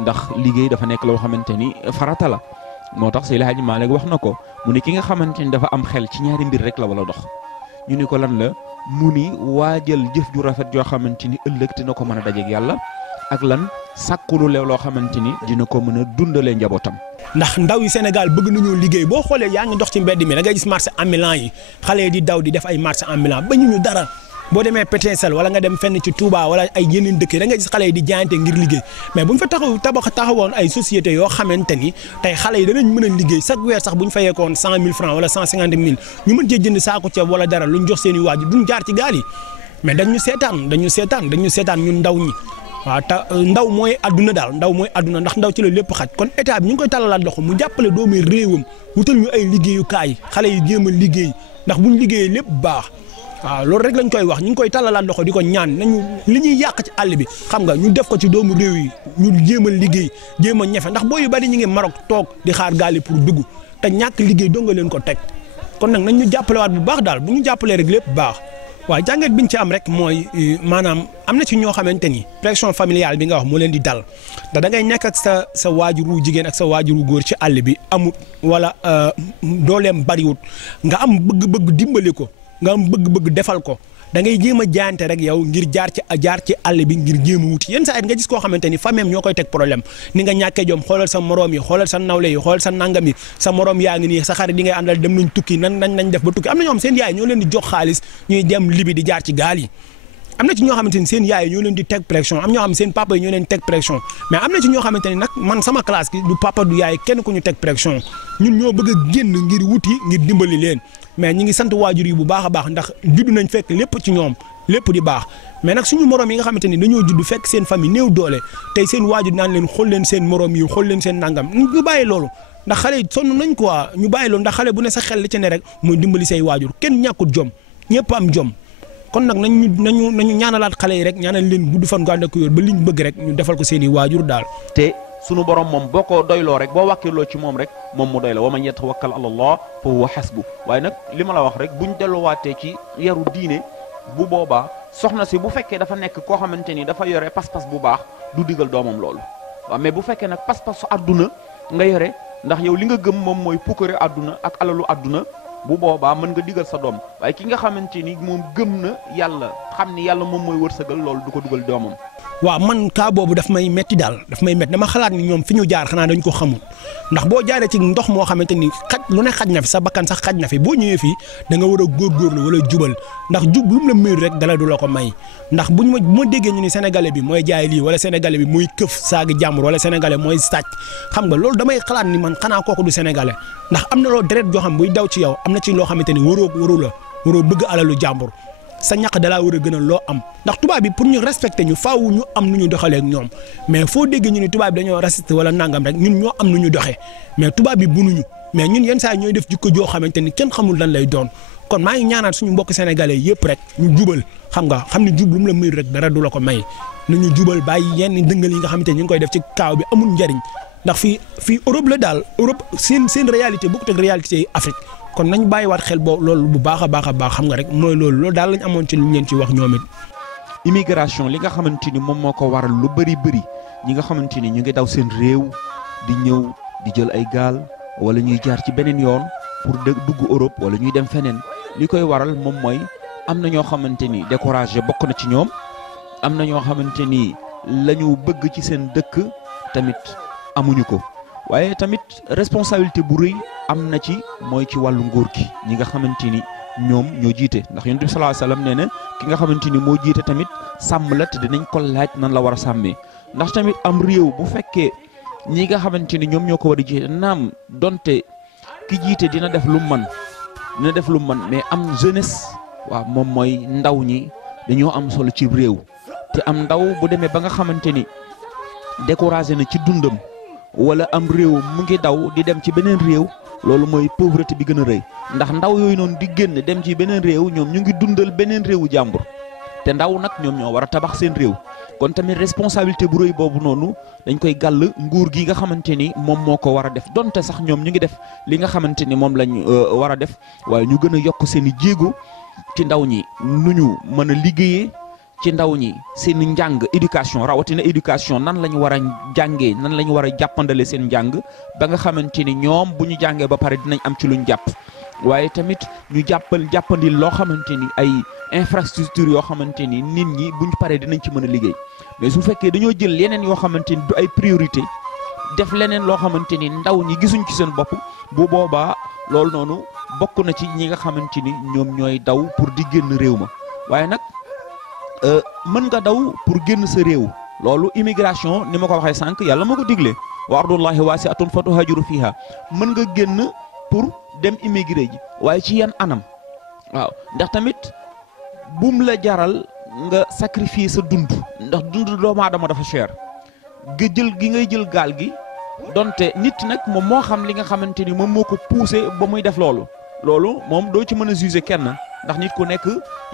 ndax liggéey dafa nekk loo xamante ni farata la moo tax Seydi Hadji Malick wax na ko mu ni ki nga xamante ni dafa am xel ci ñaari mbir rek la wala dox ñu ni ko lan la mu ni waajal jëf ju rafet joo xamante ni ëllëg dina ko mën a dajeeg yàlla ak lan sàkkulu leew loo xamante ni dina ko mën a dundalee njabootam. ndax ndaw yi Sénégal bëgg nañoo liggéey boo xoolee yaa ngi dox ci mbedd mi da ngay gis marché ambulant yi xale yi di daw di def ay marché ambulant ba ñu dara boo demee Pétincelle wala nga dem fenn ci Touba wala ay yeneen dëkk da nga gis xale yi di jaayante ngir liggéey mais bu ñu fa taxawoon ay sociétés yoo xamante ni tey xale yi danañ mën a liggéey chaque weer sax bu ñu fayeekoon 100 000 francs wala 150 000 ñu mën cee jënd saako ceeb wala dara luñ jox seen i waajur duñ jaar ci gaal yi mais dañu seetaan ñun ndaw ñi waaw ndaw mooy adduna daal ndaw mooy adduna ndax ndaw ci la lépp xaj kon état bi ñu ngi koy tàllalaat loxo mu jàppale doomi réewam wutal ñu ay liggéeyukaay xale yi jéem a liggéey ndax buñ liggéeyee lépp baax waaw loolu rek lañ koy wax ñu ngi koy tàllalaat loxo di ko ñaan nañu li ñuy yàq ci àll bi xam nga ñu def ko ci doomu réew yi ñu jéem a liggéey jéem a ñefe ndax boo yu bari ñu ngi Maroc toog di xaar gaal yi pour dugg te ñàkk liggéey doo nga leen ko teg kon nag nañ ñu jàppalewaat bu baax daal bu ñu jàppalee rek lépp baax waaw jàngat biñ ci am rek mooy maanaam am na ci ñoo xamante ni pression familiale bi nga wax moo leen di dal da ngay nekk ak sa waajuru jigéen ak sa waajuru góor ci àll bi amut wala dooleem bariwut nga am bëgg-bëgg dimbali ko nga am bëgg-bëgg defal ko da ngay jéem a jaante rek yow ngir jaar ci àll bi ngir jéem a wuti yenn saa it nga gis koo xamante ni famille ñoo koy teg problème ni nga ñàkkee jom xoolal sa moroom yi xoolal sa nawle yi xoolal sa nangam yi sa moroom yaa ngi nii sa xarit yi ngay àndal dem nañ tukki nañ def ba tukki am na ñoo xam seen yaay ñoo leen di jox xaalis ñuy dem libi di jaar ci gaal yi am na ci ñoo xamante ni seen yaay ñoo leen di teg pression am ñoo xam seen papa yi ñoo leen teg pression mais am na ci ñoo xamante ni nag man sama classe gi du papa du yaay kenn ku ñu teg pression ñun ñoo bëgg a génn ngir wuti ngir dimbali leen mais ñi ngi sant waajur yi bu baax a baax ndax judd nañ fekk lépp ci ñoom lépp di baax mais nag suñu morom yi nga xamante ni dañoo judd fekk seen famille néew doole tey seen waajur naan leen xool leen seen morom yi xool leen seen nangam ñu bàyyi loolu ndax xale yi sonn nañ quoi ñu bàyyi loolu ndax xale bu ne sa xel li ci ne rek mooy dimbali say waajur kenn ñàkkut jom ñëpp am jom kon nag nañu ñaanalaat xale yi rek ñaanal leen gudd fan gu ànd ak wér ba liñ bëgg rek ñu defal ko seen i waajur daal. te sunu borom moom boo ko doyloo rek boo wàkkirloo ci moom rek moom mu doy la wa man yatawakkal ala Allah fa huwa hasbu waaye nag li ma la wax rek buñ delluwaatee ci yaru diine bu boobaa soxna si bu fekkee dafa nekk koo xamante ni dafa yore pas-pas bu baax du digal doomam loolu waaw mais bu fekkee nag pas-pasu àdduna nga yore ndax yow li nga gëm moom mooy pukkare àdduna ak alalu àdduna bu boobaa mën nga digal sa doom waaye ki nga xamante ni moom gëm na yàlla xam ni yàlla moom mooy wërsëgal loolu du ko dugal doomam. waaw man kaa boobu daf may metti daal daf may metti dama xalaat ni ñoom fi ñu jaar xanaa dañ ko xamul ndax boo jaaree ci ndox moo xamante ni lu ne xaj na fi sa bakkan sax xaj na fi boo ñëwee fii da nga war a góorgóorlu wala jubal ndax jub lu mu la muyul rek dala du la ko may ndax bu ma déggee ñu ni sénégalais bi mooy jaay lii wala sénégalais bi mooy këf saagi jàmbur wala sénégalais mooy sàcc xam nga loolu damay xalaat ni man xanaa kooku du sénégalais ndax am na loo deret joo xam buy daw ci yow am na ci loo xamante ni waroo bëgg alalu jàmbur sa ñaq dalaa war a gën a loo am ndax tubaab bi pour ñu respecter ñu faaw ñu am nu ñu doxalee ak ñoom mais foo déggee ñu ni tubaab bi dañoo raciste wala nangam rek ñun ñoo am nu ñu doxee mais tubaab bi bunuñu mais ñun yenn saa yi ñooy def jikko joo xamante ni kenn xamul lan lay doon kon maa ngi ñaanaat suñu mbokk sénégalais yëpp rek ñu jubal xam ne jub lu mu la muy rek dara du la ko may nañu jubal bàyyi yenn dëngal yi nga xamante ni ñu ngi koy def ci kaaw bi amul njariñ ndax fii Europe la daal Europe seen réalité bokkut ak réalité yi Afrique kon nañ bàyyiwaat xel boobu loolu bu baax a baax xam nga rek mooy loolu daal lañ amoon ci lu ñu leen ci wax ñoom it. immigration li nga xamante ni moom moo ko waral lu bëri ñi nga xamante ni ñu ngi daw seen réew di ñëw di jël ay gaal wala ñuy jaar ci beneen yoon pour dugg Europe wala ñuy dem feneen li koy waral moom mooy am na ñoo xamante ni découragé bokk na ci ñoom am na ñoo xamante ni la ñu bëgg ci seen dëkk tamit amuñu ko waaye tamit responsabilité bu rëy am na ci mooy ci wàllu nguur gi ñi nga xamante ni ñoom ñoo jiite ndax yonent bi sallallahu alayhi wasallam nee na ki nga xamante ni moo jiite tamit sàmm la te dinañ ko laaj nan la war a sàmmee ndax tamit am réew bu fekkee ñi nga xamante ni ñoom ñoo ko war a jiite naam donte ki jiite dina def lu man mais am jeunesse waaw moom mooy ndaw ñi dañoo am solo ci réew te am ndaw bu demee ba nga xamante ni découragé na ci dundam wala am réew mu ngi daw di dem ci beneen réew loolu mooy pauvreté bi gën a rëy ndax ndaw yooyu noonu di génn dem ci beneen réew ñoom ñu ngi dundal beneen réewu jàmbur te ndaw nag ñoom ñoo war a tabax seen réew kon tamit responsabilité bu rëy boobu noonu dañ koy gàll nguur gi nga xamante ni moom moo ko war a def donte sax ñoom ñu ngi def li nga xamante ni moom lañ war a def waaye ñu gën a yokk seen i jéego ci ndaw ñi nu ñu mën a liggéeyee ci ndaw ñi seen njàng éducation rawatina éducation nan la ñu war a jàngee nan la ñu war a jàppandale seen njàng ba nga xamante ni ñoom bu ñu jàngee ba pare dinañ am ci luñ jàpp waaye tamit ñu jàppandi loo xamante ni ay infrastructure yoo xamante ni nit ñi buñ paree dinañ ci mën a liggéey mais su fekkee dañoo jël yeneen yoo xamante ni du ay priorité def leneen loo xamante ni ndaw ñi gisuñ ci seen bopp bu boobaa loolu noonu bokk na ci ñi nga xamante ni ñoom ñooy daw pour di génn réew ma waaye nag mën nga daw pour génn sa réew loolu immigration ni ma ko waxee sànq yàlla moo ko digle wa ardullahi waasi'atun fatuhajiru fiha mën nga génn pour dem immigré ji waaye ci yan anam waaw ndax tamit bum la jaral nga sacrifier sa dund ndax dund doomu aadama dafa cher nga jël gi ngay jël gaal gi donte nit nag moom moo xam li nga xamante ni moom moo ko poussé ba muy def loolu moom doo ci mën a juger kenn ndax nit ku nekk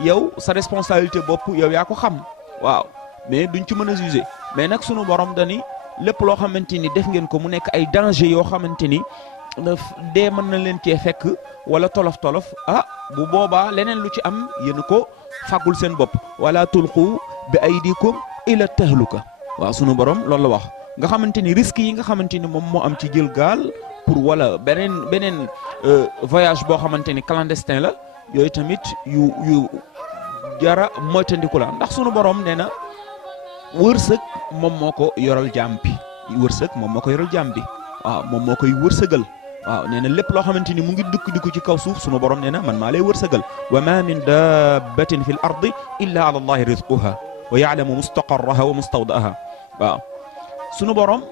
yow sa responsabilité bopp yow yaa ko xam waaw mais duñ ci mën a juger mais nag sunu borom dani lépp loo xamante ni def ngeen ko mu nekk ay danger yoo xamante ni dee mën na leen cee fekk wala tolof bu boobaa leneen lu ci am yéen ko fàggul seen bopp wala tulqu bi aydikum ila tahluka waaw sunu borom loolu la wax nga xamante ni risque yi nga xamante ni moom moo am ci jël gaal pour wala beneen voyage boo xamante ni clandestin la yooyu tamit yu jara moytandiku la ndax sunu borom nee na wërsëg moom moo ko yoral jaam bi waaw moom moo koy wërsëgal waaw nee na lépp loo xamante ni mu ngi dukk ci kaw suuf sunu borom nee na man maa lay wërsëgal wa ma min dabbatin fi l ardi illa ala allahi rizquha wa yaalamu mustaqarraha wa mustawdaaha waaw sunu borom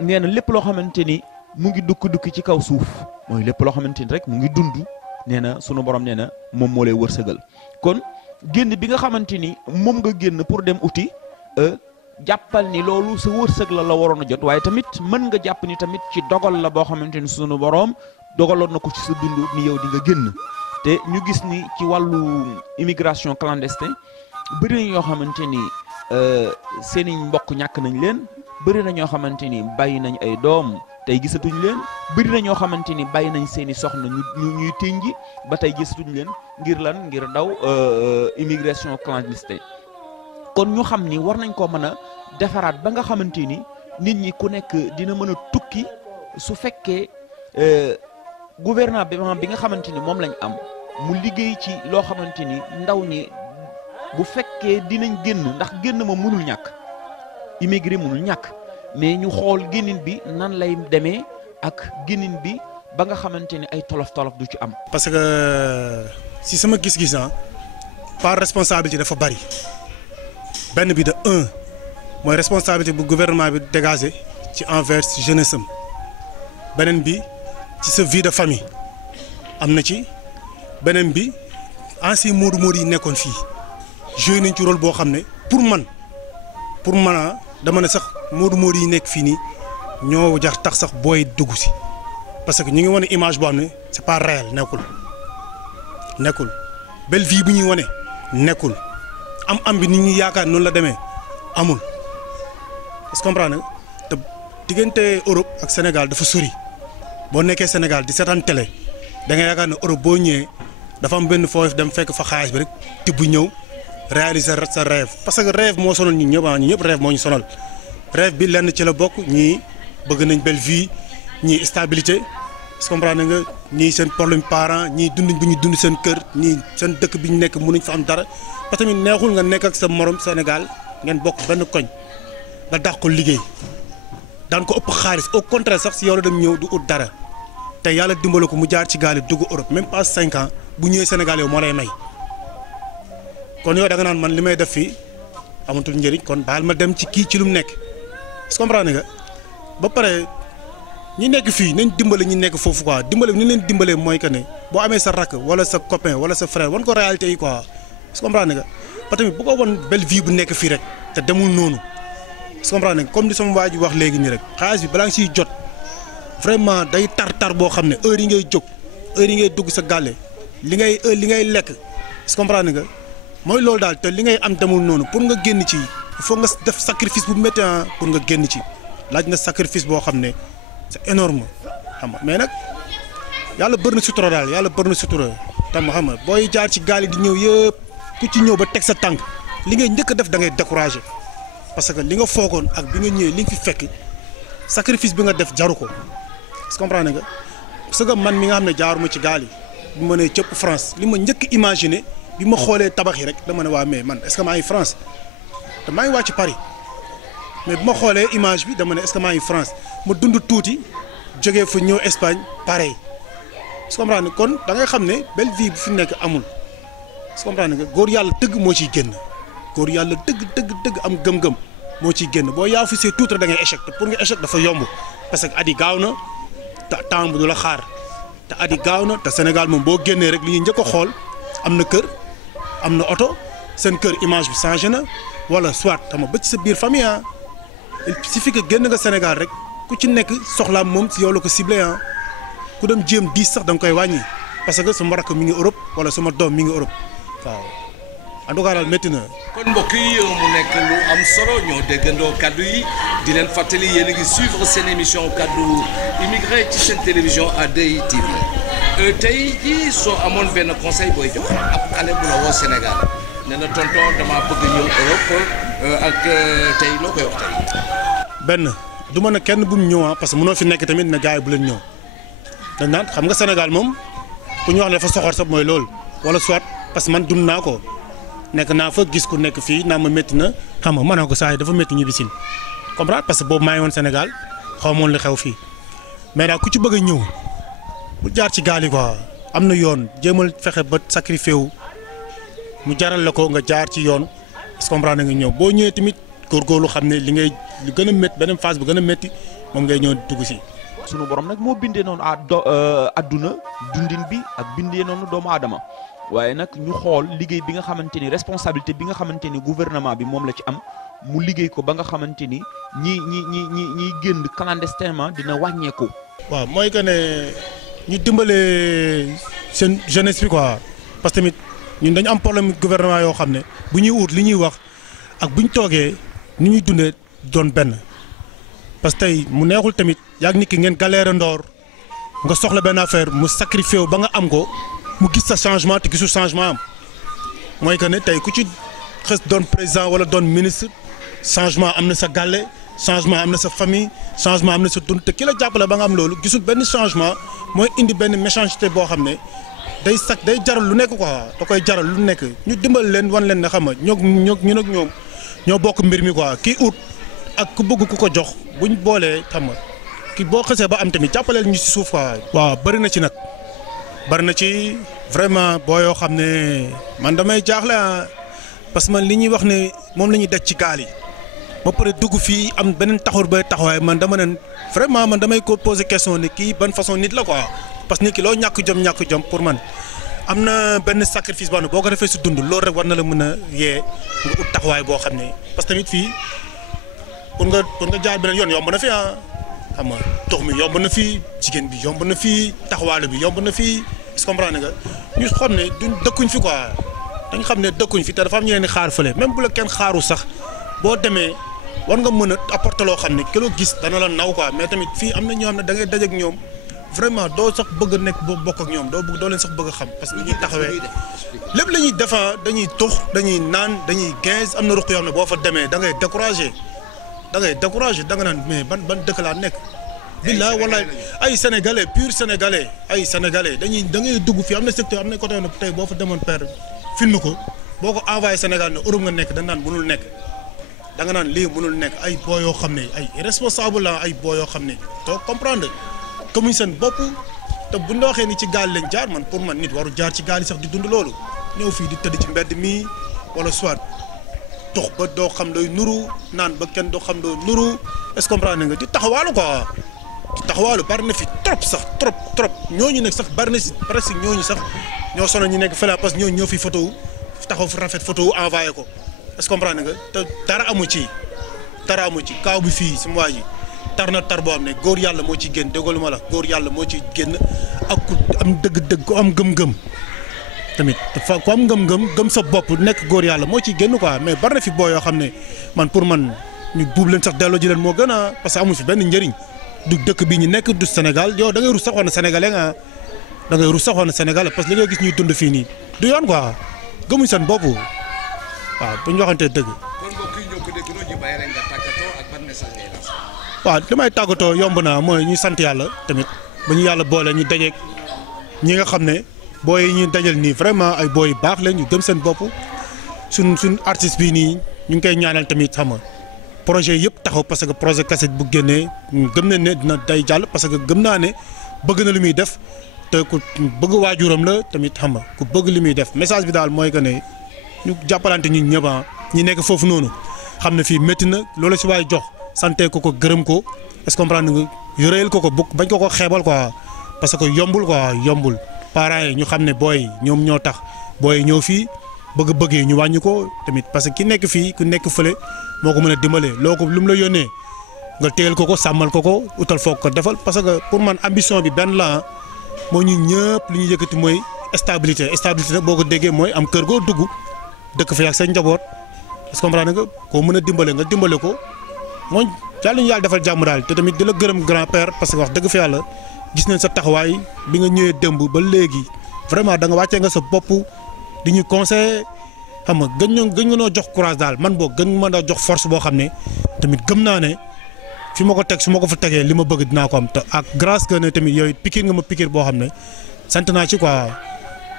nee na lépp loo xamante ni mu ngi dukk ci kaw suuf mooy lépp loo xamante ni rek mu ngi dund nee na sunu borom nee na moom moo lay wërsëgal kon génn bi nga xamante ni moom nga génn pour dem uti jàppal ni loolu sa wërsëg la waroon a jot waaye tamit mën nga jàpp ni tamit ci dogal la boo xamante ni sunu borom dogaloon na ko ci sa dund ni yow di nga génn te ñu gis ni ci wàllu immigration clandestin bëri na ñoo xamante ni seeni mbokk ñàkk nañ leen bëri na ñoo xamante ni bàyyi nañ ay doom tey gisatuñ leen bëri na ñoo xamante ni bàyyi nañ seeni soxna ñuy tënji ba tey gisatuñ leen ngir lan ngir daw immigration clandestin kon ñu xam ni war nañ koo mën a defaraat ba nga xamante ni nit ñi ku nekk dina mën a tukki su fekkee gouvernement bi nga xamante ni moom lañ am mu liggéey ci loo xamante ni ndaw ñi bu fekkee dinañ génn ndax génn ma mënul ñàkk immigré mënul ñàkk mais ñu xool génnin bi nan lay demee ak génnin bi ba nga xamante ni ay tolof du ci am. parce que si sama gis-gis par responsabilité dafa bari. benn bi de mooy responsabilité bu gouvernement bi dégagé ci envers jeunesse am beneen bi ci sa vie de famille am na ci beneen bi ancien moodu yi nekkoon fii joué nañ ci rôle boo xam ne pour man dama ne sax moodu yi nekk fii nii ñoo jar tax sax booy dugg si parce que ñu ngi wane image boo xam ne c'est pas réel nekkul belle vie bu ñuy wane nekkul. am bi nit ñi yaakaar noonu la demee amul est-ce que comprendre te diggante Europe ak Sénégal dafa sori boo nekkee Sénégal di seetaan télé da nga yaakaar ne Europe boo ñëwee dafa am benn foofu dem fekk fa xaalis bi rek tibb ñëw réaliser sa rêve parce que rêve moo sonal ñun ñëpp rêve moo ñu sonal rêve bi lenn ci la bokk ñii bëgg nañ belle vie ñii stabilité est-ce que comprendre nga ñii seen problème parents ñii dund bi ñu dund seen kër ñii seen dëkk bi ñu nekk mënuñ fa am dara. parce que tamit neexul nga nekk ak sa morom Sénégal ngeen bokk benn koñ nga dàq ko liggéey daan ko ëpp xaalis au contraire sax si yow la dem ñëw du ut dara te yàlla dimbale ko mu jaar ci gaal yi dugg Europe même pas 5 ans bu ñëwee Sénégal yow moo lay may kon yow da nga naan man li may def fii amatul njëriñ kon baal ma dem ci kii ci lu mu nekk est-ce que comprendre nga ba pare ñi nekk fii nañ dimbale ñi nekk foofu quoi dimbale ni leen dimbalee mooy que ne boo amee sa rakk wala sa copain wala sa frère wan ko réalité yi quoi. est-ce que comprendre nga parce que bu ko woon belle vie bu nekk fii rek te demul noonu est-ce que comprendre nga comme ni sama waa ji wax léegi nii rek xaalis bi balaa nga siy jot vraiment day tar boo xam ne heure yi ngay jóg heure yi ngay dugg sa gàlle li ngay lekk est-ce que comprendre nga mooy loolu daal te li ngay am demul noonu pour nga génn ci il faut nga def sacrifice bu métti pour nga génn ci laaj na sacrifice boo xam ne c'est énorme xam nga mais nag yàlla bëri na sutura daal yàlla bëri na sutura tam xam nga booy jaar ci gaal yi di ñëw yëpp. ku ci ñëw ba teg sa tànk li ngay njëkk a def da ngay découragé parce que li nga foogoon ak bi nga ñëwee li nga fi fekk sacrifice bi nga def jaru ko est-ce que comprendre nga parce que man mi nga xam ne jaaruma ci gaal yi bi ma nee cëpp France li ma njëkk imaginer bi ma xoolee tabax yi rek dama ne waa mais man est-ce que maa ngi France te maa ngi wàcc Paris mais bi ma xoolee image bi dama ne est-ce que maa ngi France ma dund tuuti jógee fa ñëw Espagne pareil est-ce que comprendre kon da ngay xam ne belle vie bu fi nekk amul. comprendre nga góor yàlla dëgg moo ciy génn góor yàlla dëgg am gëm-gëm moo ciy génn boo yaa fi see tuuti rek da ngay échec te pour nga échec dafa yomb parce que at yi gaaw na te temps bu du la xaar te at yi gaaw na te Sénégal moom boo génnee rek li ñuy njëkk a xool am na kër am na oto seen kër image bi changé na wala soit xam nga ba ci sa biir famille ah il suffit que génn nga Sénégal rek ku ci nekk soxlaam moom si yow la ko ciblé ah ku dem jéem 10 sax da nga koy wàññi parce que suma rakk mi ngi Europe wala suma doom mi ngi Europe waaw en tout cas daal métti na. kon mbokk yi mu nekk lu am solo ñoo déggandoo kaddu yi di leen fàttali yéen a ngi suivre seen émission kaddu immigré ci seen télévision A2I TV tey jii soo amoon benn conseil booy joxe ab xale bu la woo Sénégal ne la tonton dama bëgg ñëw Europe ak tey loo koy wax tey. benn du mën a kenn bu mu ñëw parce que mënoo fi nekk tamit ne gars yi bu leen ñëw dañ naan xam nga Sénégal moom ku ñu wax ne dafa soxor sax mooy loolu wala soit parce que man dund naa ko. nekk naa fa gis ku nekk fii naa ma métti na xam nga mën naa ko saa yi dafa métti ñibbisil comprendre parce que boobu maa ngi woon Sénégal xaw ma woon li xew fii mais daal ku ci bëgg a ñëw bu jaar ci gaal yi quoi am na yoon jéemal fexe ba sacrifié wu mu jaral la ko nga jaar ci yoon parce que comprendre nga ñëw boo ñëwee tamit góorgóorlu xam ne li ngay lu gën a métti beneen phase bu gën a métti moom ngay ñëw dugg si. sunu borom nag moo bindee noonu adduna dundin bi ak bindee noonu doomu aadama. waaye nag ñu xool liggéey bi nga xamante ni responsabilité bi nga xamante ni gouvernement bi moom la ci am mu liggéey ko ba nga xamante ni ñiy génn clandestinement dina wàññeeku. waaw mooy que ne ñu dimbale seen jeunesse bi quoi parce que tamit ñun dañu am problème gouvernement yoo xam ne bu ñuy ut li ñuy wax ak bu ñu toogee ni ñuy dundee doon benn parce que tey mu neexul tamit yaag nit ki ngeen galère ndoor nga soxla benn affaire mu sacrifié wu ba nga am ko. mu gis sa changement te gisul changement am mooy que ne tey ku ci xës doon président wala doon ministre changement am na sa gàlle changement am na sa famille changement am na sa dund te ki la jàppale ba nga am loolu gisul benn changement mooy indi benn méchanceté boo xam ne day jaral lu nekk quoi da koy jaral lu nekk ñu dimbal leen wan leen ne xam nga ñun ak ñoom ñoo bokk mbir mi quoi kii ut ak ku bëgg ku ko jox buñ boolee xam nga ki boo xësee ba am tamit jàppaleel ñu si suuf quoi. waaw bëri na ci nag. bari na ci vraiment boo yoo xam ne man damay jaaxle parce que man li ñuy wax ne moom la ñuy daj ci gaal yi ba pare dugg fii am beneen taxawur bay taxawaay man dama ne vraiment man damay ko poser question ne kii ban façon nit la quoi parce que nit ki loo ñàkk jom pour man am na benn sacrifice boo xam ne boo ko defee si dund loolu rek war na la mën a yee nga ut taxawaay boo xam ne parce que tamit fii pour nga jaar beneen yoon yomb na fi xam nga tox mi yomb na fii jigéen bi yomb na fii taxawaale bi yomb na fii est-ce que comprendre nga ñu xam ne duñ dëkkuñ fi quoi dañ xam ne dëkkuñ fi te dafa am ñeneen ni xaar fële même bu la kenn xaaru sax boo demee war nga mën a apporter loo xam ne ki loo gis dana la naw quoi mais tamit fii am na ñoo xam ne da ngay dajeek ñoom vraiment doo sax bëgg a nekk boo bokk ak ñoom doo leen sax bëgg a xam parce que ñuy taxawee lépp la ñuy defar dañuy tux dañuy naan dañuy gaz am na ruq yoo xam ne boo fa demee da ngay découragé da nga naan mais ban dëkk laa nekk. billaay wallaay ay sénégalais pur sénégalais da ngay dugg fii am na secteur am na côté woon tey boo fa demoon père film ko boo ko envoyé Sénégal ne Europe nga nekk da nga naan mënul nekk da nga naan lii mënul nekk ay boo yoo xam ne ay responsable la ay boo yoo xam ne doo comprendre comme seen bopp te bu ñu waxee ni ci gaal lañ jaar man pour man nit waru jaar ci gaal yi sax di dund loolu ñëw fii di tëdd ci mbedd mi wala soit tox ba doo xam looy nuru naan ba kenn doo xam loo nuru est-ce que comprendre nga di taxawaalu quoi. taxawaalu bari na fi trop sax trop ñooñu nag sax bari na si presque ñooñu sax ñoo sonal ñu nekk fële parce que ñooñu ñoo fi photo wu taxaw fi rafet photo wu envoyé ko est-ce que comprendre nga te dara amu ci kaaw bi fii si waa ji tar na tar boo xam ne góor yàlla moo ci génn déggoolu ma la góor yàlla moo ci génn ak ku am dëgg-dëgg ku am gëm-gëm tamit dafa ku am ngëm-ngëm gëm sa bopp nekk góor yàlla moo ciy génn quoi mais bari na fi boo yoo xam ne man pour man ñu buub leen sax delloo ji leen moo gën a parce que amuñ fi benn njëriñ. du dëkk bi ñu nekk du Sénégal yow da ngay rus sax wax na sénégalais nga da ngay rus sax wax na sénégalais parce que li ngay gis ñuy dund fii nii du yoon quoi gëmuñ seen bopp waaw bu ñu waxantee dëgg. kon mbokk yi ñoo ko dégg ñu bàyyi rek nga tàggatoo ak ban message ngay lancé. waaw li may tàggatoo yomb naa mooy ñu sant yàlla tamit ba ñu yàlla boole ñu dajeeg ñi nga xam ne booy yi ñuy dajal nii vraiment ay booy yu baax leen ñu gëm seen bopp suñ artiste bii nii ñu ngi koy ñaanal tamit xam nga projet yëpp taxaw parce que projet cassette bu génnee gëm nañ ne dina day jàll parce que gëm naa ne bëgg na lu muy def te ku bëgg waajuram la tamit xam nga ku bëgg li muy def message bi daal mooy que ne ñu jàppalante ñi ñëpp ñi nekk foofu noonu xam ne fii métti na loolu si waay jox sante ko gërëm ko est-ce que comprendre nga yoreel ko bañ ko xeebal quoi parce que yombul quoi yombul parents yi ñu xam ne booy ñoom ñoo tax booy ñëw fii bëgg-bëgg yi ñu wàññi ko tamit parce que ki nekk fii ku nekk fële moo ko mën a dimbale loo ko lu mu la yónnee nga téyel ko sàmmal ko utal foog ko defal parce que pour man ambition bi benn la moo ñu ñëpp li ñu yëkkati mooy stabilité nag boo ko déggee mooy am kër goo dugg dëkk fa ak seen njaboot est-ce que comprendre nga koo mën a dimbale nga dimbale ko mooy yàlla ñu yàlla defal jàmm daal te tamit di la gërëm grand-père parce que wax dëgg fa yàlla gis nañ sa taxawaay bi nga ñëwee démb ba léegi vraiment da nga wàccee nga sa bopp di ñu conseiller xam nga gën nga noo jox courage daal man boo gën mën a jox force boo xam ne tamit gëm naa ne fi ma ko teg su ma ko fa tegee li ma bëgg dinaa ko am te ak grâce que ne tamit yooyu piqûre nga ma piqûre boo xam ne sant naa ci quoi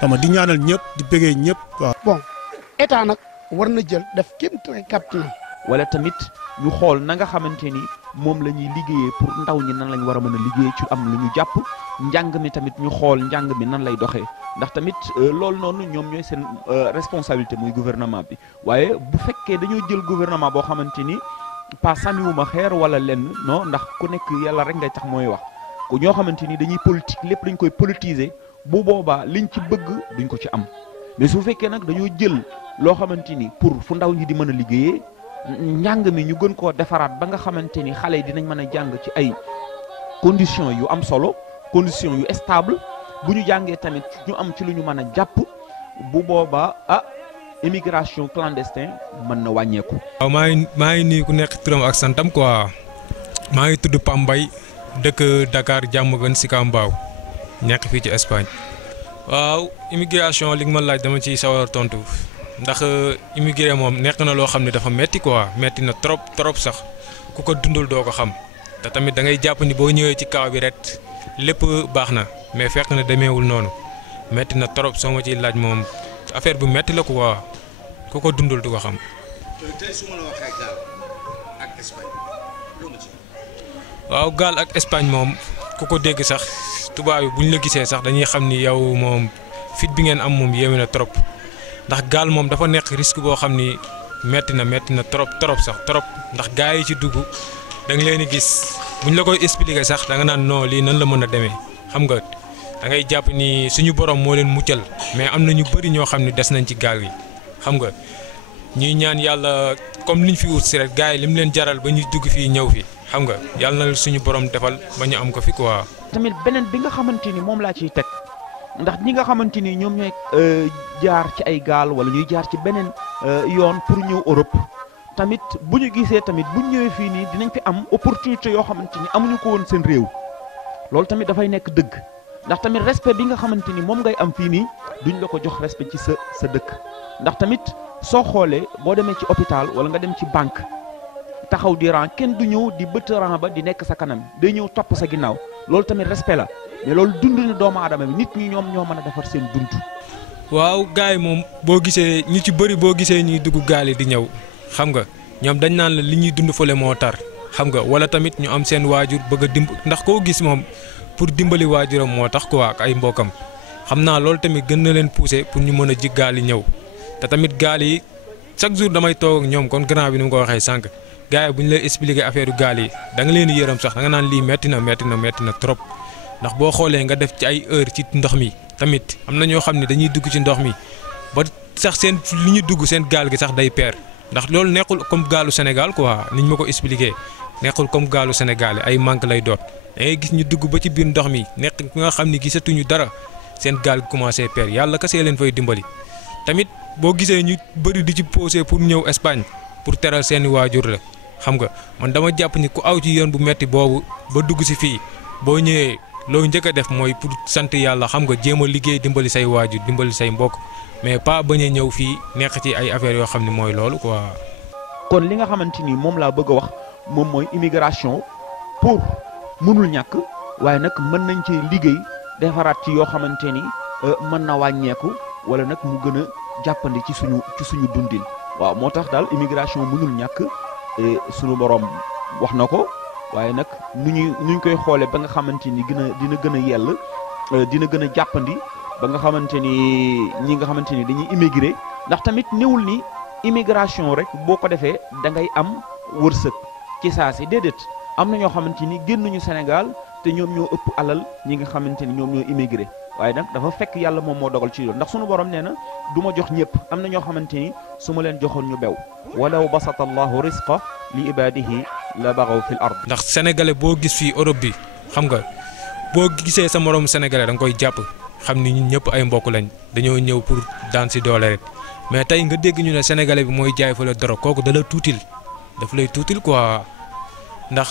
xam nga di ñaanal ñëpp di bëggee ñëpp waaw. bon état nag war na jël def kéem kattanam wala tamit ñu xool na nga xamante ni moom la ñuy liggéeyee pour ndaw ñi nan lañ war a mën a liggéey ci am lu ñu jàpp njàng mi tamit ñu xool njàng mi nan lay doxee ndax tamit loolu noonu ñoom ñooy seen responsabilité muy gouvernement bi waaye bu fekkee dañoo jël gouvernement boo xamante ni pas sànniwuma xeer wala lenn non ndax ku nekk yàlla rek ngay tax mooy wax ku ñoo xamante ni dañuy politique lépp dañ koy politiser bu boobaa liñ ci bëgg duñ ko ci am mais su fekkee nag dañoo jël loo xamante ni pour fu ndaw ñi di mën a liggéeyee njàng mi ñu gën koo defaraat ba nga xamante ni xale yi dinañ mën a jàng ci ay conditions yu am solo conditions yu stable bu ñu jàngee tamit ñu am ci lu ñu mën a jàpp bu boobaa immigration clandestine mën na wàññeeku. waaw maa ngi nii ku nekk turam ak santam quoi maa ngi tudd Pambay dëkk Dakar Diamaguène Sicap Mbao nekk fii ci Espagne. waaw immigration li nga ma laaj dama ciy sawar tontu ndax immigré moom nekk na loo xam ne dafa metti quoi metti na trop sax ku ko dundul doo ko xam te tamit da ngay jàpp ni boo ñëwee ci kaw bi rek lépp baax na mais fekk na demeewul noonu metti na trop soo ma ciy laaj moom affaire bu metti la quoi ku ko dundul du ko xam. tey su ma la waxee gaal ak Espagne loo ma ci. waaw gaal ak Espagne moom ku ko dégg sax tubaab yi bu ñu la gisee sax dañuy xam ni yow moom fit bi ngeen am moom yéeme na trop. ndax gaal moom dafa nekk risque boo xam ni metti na trop sax trop ndax gars yi ci dugg da nga leen di gis buñ la koy expliquer sax da nga naan non lii nan la mën a demee xam nga da ngay jàpp ni suñu borom moo leen muccal mais am na ñu bëri ñoo xam ne des nañ ci gaal gi xam nga ñuy ñaan yàlla comme liñ fi wut si rek gars yi lim leen jaral ba ñuy dugg fii ñëw fi xam nga yàlla na suñu borom defal ba ñu am ko fi quoi. tamit beneen bi nga xamante ni moom laa ciy teg. ndax ñi nga xamante ni ñoom ñooy jaar ci ay gaal wala ñuy jaar ci beneen yoon pour ñëw Europe tamit bu ñu gisee tamit bu ñu ñëwee fii nii dinañ fi am opportunité yoo xamante ni amuñu ko woon seen réew loolu tamit dafay nekk dëgg ndax tamit respect bi nga xamante ni moom ngay am fii nii duñ la ko jox respect ci sa dëkk ndax tamit soo xoolee boo demee ci hôpital wala nga dem ci banque taxaw di rang kenn du ñëw di bëtt rang ba di nekk sa kanam day ñëw topp sa ginnaaw loolu tamit respect la. mais loolu dund na doomu aadama bi nit ñi ñoom ñoo mën a defar seen dund. waaw gars yi moom boo gisee ñu ci bëri boo gisee ñuy dugg gaal yi di ñëw xam nga ñoom dañ naan la li ñuy dund fële moo tar xam nga wala tamit ñu am seen waajur bëgg a ndax koo gis moom pour dimbali waajuram moo tax quoi ak ay mbokkam xam naa loolu tamit gën na leen pousser pour ñu mën a ji gaal yi ñëw te tamit gaal yi chaque jour damay toog ak ñoom kon grand bi ni mu ko waxee sànq gars yi bu ñu lay expliquer affaire gaal yi da nga leen yërëm sax da nga naan lii metti na trop. ndax boo xoolee nga def ci ay heure ci ndox mi tamit am na ñoo xam ne dañuy dugg ci ndox mi ba sax seen li ñu dugg seen gaal gi sax day peer ndax loolu nekkul comme gaalu Sénégal quoi niñ ma ko expliqué nekkul comme gaalu Sénégal ay manque lay doon da ngay gis ñu dugg ba ci biir ndox mi nekk ki nga xam ne gisatuñu dara seen gaal gi commencé peer yàlla kese leen fay dimbali. tamit boo gisee ñu bëri di ci posé pour ñëw Espagne pour teral seeni waajur la xam nga man dama jàpp ni ku aw ci yoon bu metti boobu ba dugg si fii boo ñëwee. loolu njëkk a def mooy pour sant yàlla xam nga jéem a liggéey dimbali say waajur dimbali say mbokk mais pas bañ a ñëw fii nekk ci ay affaires yoo xam ne mooy loolu quoi. kon li nga xamante ni moom laa bëgg a wax moom mooy immigration pour mënul ñàkk waaye nag mën nañ ci liggéey defaraat ci yoo xamante ni mën na wàññeeku wala nag mu gën a jàppandi ci suñu dundin waaw moo tax daal immigration mënul ñàkk suñu borom wax na ko. waaye nag nuñ koy xoolee ba nga xamante ni dina gën a yell dina gën a jàppandi ba nga xamante ni ñi nga xamante ni dañuy immigré ndax tamit néewul ni immigration rek boo ko defee da ngay am wërsëg ci saa si déedéet am na ñoo xamante ni génnuñu Sénégal te ñoom ñoo ëpp alal ñi nga xamante ni ñoom ñoo immigré waaye nag dafa fekk yàlla moom moo dogal ci loolu ndax sunu borom nee na du ma jox ñëpp am na ñoo xamante ni su ma leen joxoon ñu bew walaw basata allahu risqa li ibadihi la bagaw fil ard. ndax sénégalais boo gis fii Europe bi xam nga boo gisee sa moroom sénégalais da nga koy jàpp xam ni ñun ñëpp ay mbokk lañ dañoo ñëw pour daan si doole rek mais tey nga dégg ñu ne sénégalais bi mooy jaay fa la doro kooku da la tuutil daf lay tuutil quoi ndax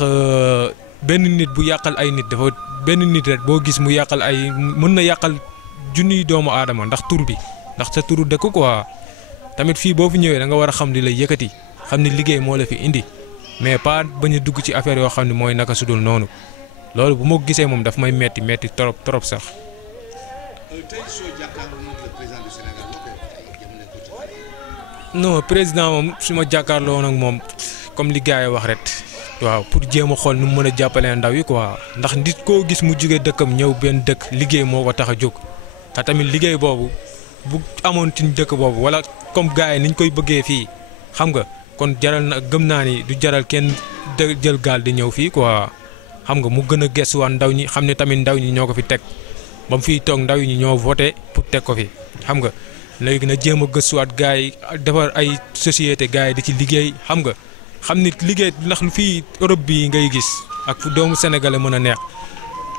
benn nit bu yàqal ay nit dafa benn nit rek boo gis mu yàqal ay mën na yàqal junniy doomu aadama ndax tur bi ndax sa turu dëkk quoi tamit fii boo fi ñëwee da nga war a xam li lay yëkkati xam ni liggéey moo la fi indi mais pas bañ a dugg ci affaire yoo xam ne mooy naka sudul noonu loolu bu ma ko gisee moom daf may metti trop sax. non président moom su ma jàkkaarloo nag moom comme li gars yi wax rek waaw pour jéem a xool nu mu mën a jàppalee ndaw yi quoi ndax nit koo gis mu jóge dëkkam ñëw benn dëkk liggéey moo ko tax a jóg te tamit liggéey boobu bu amoon ci dëkk boobu wala comme gars yi niñ koy bëggee fii xam nga kon jaral na gëm naa ni du jaral kenn jël gaal di ñëw fii quoi xam nga mu gën a gëstuwaat ndaw ñi xam ne tamit ndaw ñi ñoo ko fi teg ba mu fiy toog ndaw ñi ñoo voté pour teg ko fi xam nga léegi na jéem a gëstuwaat gars yi defar ay société gars yi di ci liggéey xam nga xam ni liggéey ndax fii Europe bii ngay gis ak fu doomu sénégalais mën a neex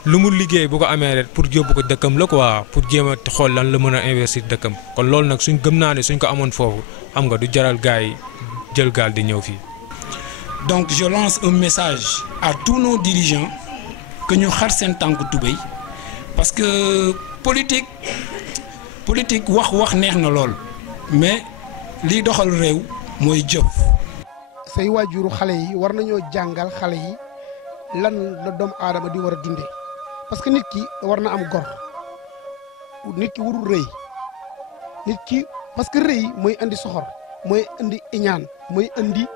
lu mu liggéey bu ko amee rek pour yóbbu ko dëkkam la quoi pour jéem a xool lan la mën a investir dëkkam kon loolu nag suñ gëm naa ne suñ ko amoon foofu xam nga du jaral gars yi jël gaal di ñëw fii. Donc je lance un message à tous nos dirigeants que ñu xar seen tànk tubéy parce que politique wax neex na lool mais liy doxal réew mooy jëf. say waajuru xale yi war nañoo jàngal xale yi lan la doomu aadama di war a dundee parce que nit ki war na am gor nit ki warul rëy nit ki parce que rëy mooy indi soxor mooy indi iñaan mooy indi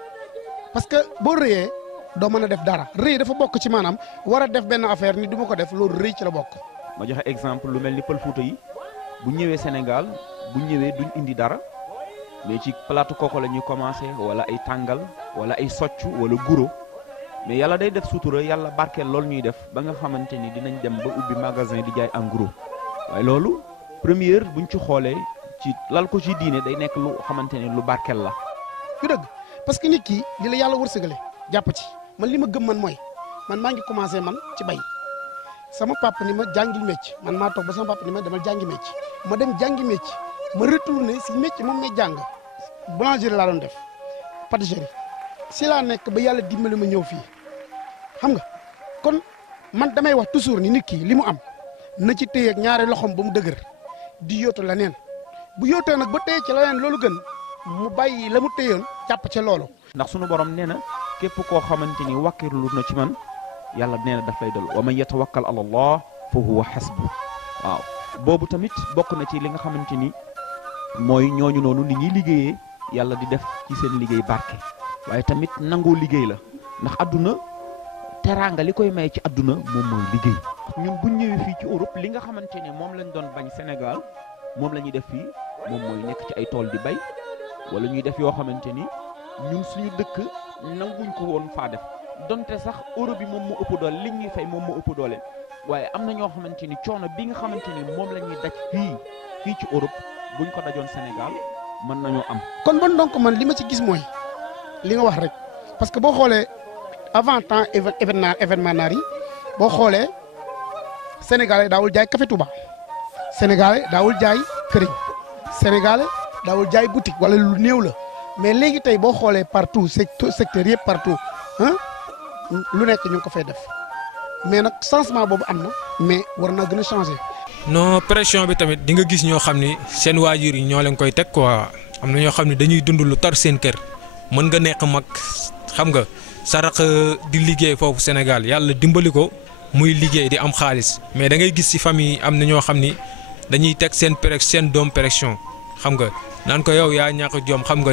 parce que boo rëyee doo mën a def dara rëy dafa bokk ci maanaam war a def benn affaire ni du ma ko def loolu rëy ci la bokk. ma joxe exemple lu mel ni pël Fuuta yi bu ñëwee Sénégal bu ñëwee duñ indi dara mais ci plateau koko la ñuy commencé wala ay tàngal wala ay soccu wala guro mais yàlla day def sutura yàlla barkeel loolu ñuy def ba nga xamante ni dinañ dem ba ubbi magasin di jaay en gros waaye loolu première buñ ci xoolee ci lal ko ci diine day nekk lu xamante ni lu barkeel la. du dëgg parce que nit ki li la yàlla wërsëgale jàpp ci man li ma gëm man mooy man maa ngi commencé man ci bay sama papa ni ma jàngil mécc man maa toog ba sama papa ni ma demal jàngi mécc ma dem jàngi mécc ma retourné si mécc moom may jàng boulangerie laa doon def pâtisserie si laa nekk ba yàlla dimbali ma ñëw fii xam nga kon man damay wax toujours ni nit ki li mu am na ci téye ak ñaari loxoom ba mu dëgër di yóotu la neen bu yóotoo nag ba téye ci la neen loolu gën mu bàyyi la mu téyoon jàpp ca loolu. ndax sunu borom nee na képp koo xamante ni wàkkirlu na ci man yàlla nee na daf lay dal wa man yatawakkal ala allah fa huwa hasbu waaw boobu tamit bokk na ci li nga xamante ni mooy ñooñu noonu ni ñuy liggéeyee yàlla di def ci seen liggéey barke waaye tamit nangoo liggéey la ndax adduna teraanga li koy may ci adduna moom mooy liggéey. ñun bu ñëwee fii ci Europe li nga xamante ni moom lañ doon bañ Sénégal moom la ñuy def fii moom mooy nekk ci ay tool di bay wala ñuy def yoo xamante ni ñun suñu dëkk nanguñ ko woon faa def donte sax Europe bi moom moo ëpp doole li ñuy fay moom moo ëpp doole waaye am na ñoo xamante ni coono bi nga xamante ni moom la ñuy daj fii ci Europe buñ ko dajoon Sénégal mën nañoo am. kon bon donc man li ma ci gis mooy li nga wax rek parce que boo xoolee avant temps événement naar yi boo xoolee Sénégalais daawul jaay café Touba Sénégalais daawul jaay këriñ Sénégalais daawul jaay boutique wala lu néew la mais léegi tey boo xoolee partout secteur yëpp partout lu nekk ñu ngi ko fay def mais nag changement boobu am na mais war naa gën a changer. non pression bi tamit di nga gis ñoo xam ni seen waajur yi ñoo leen koy teg quoi am na ñoo xam ne dañuy dund lu tar seen kër mën nga nekk mag xam nga sarax di liggéey foofu Sénégal yàlla dimbali ko muy liggéey di am xaalis mais da ngay gis ci famille am na ñoo xam ni dañuy teg seen doom pression xam nga naan ko yow yaa ñàkk jom xam nga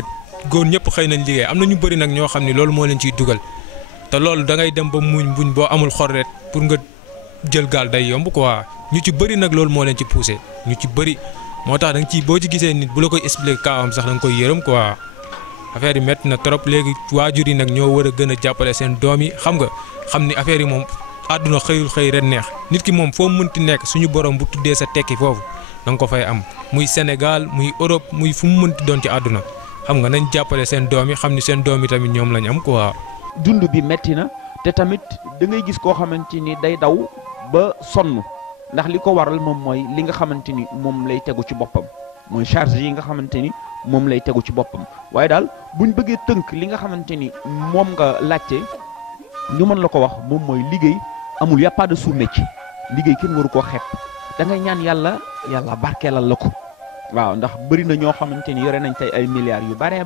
góor ñëpp xëy nañ liggéey am na ñu bëri nag ñoo xam ni loolu moo leen ciy dugal te loolu da ngay dem ba muñ boo amul xor rek pour nga jël gaal day yomb quoi ñu ci bëri nag loolu moo leen ci poussé ñu ci bëri moo tax da nga ciy boo ci gisee nit bu la koy expliquer kaawam sax da nga koy yërëm quoi affaire yi métti na trop léegi waajur yi nag ñoo war a gën a jàppale seen doom yi xam nga xam ni affaire yi moom àdduna xëyul xëy ren neex nit ki moom foo mënti nekk suñu borom bu tuddee sa tekki foofu da nga ko fay am muy Sénégal muy Europe muy fu mu mënti doon ci àdduna xam nga nañ jàppale seen doom yi xam ni seen doom yi tamit ñoom lañ am quoi. dund bi metti na te tamit da ngay gis koo xamante ni day daw ba sonn ndax li ko waral moom mooy li nga xamante ni moom lay tegu ci boppam mooy charge yi nga xamante ni moom lay tegu ci boppam waaye daal buñ bëggee tënk li nga xamante ni moom nga laajte ñu mën la ko wax moom mooy liggéey amul y a pas de sous-métier liggéey kenn waru koo xeeb da ngay ñaan yàlla barkeelal la ko waaw ndax bëri na ñoo xamante ni yore nañ tey ay milliards yu bare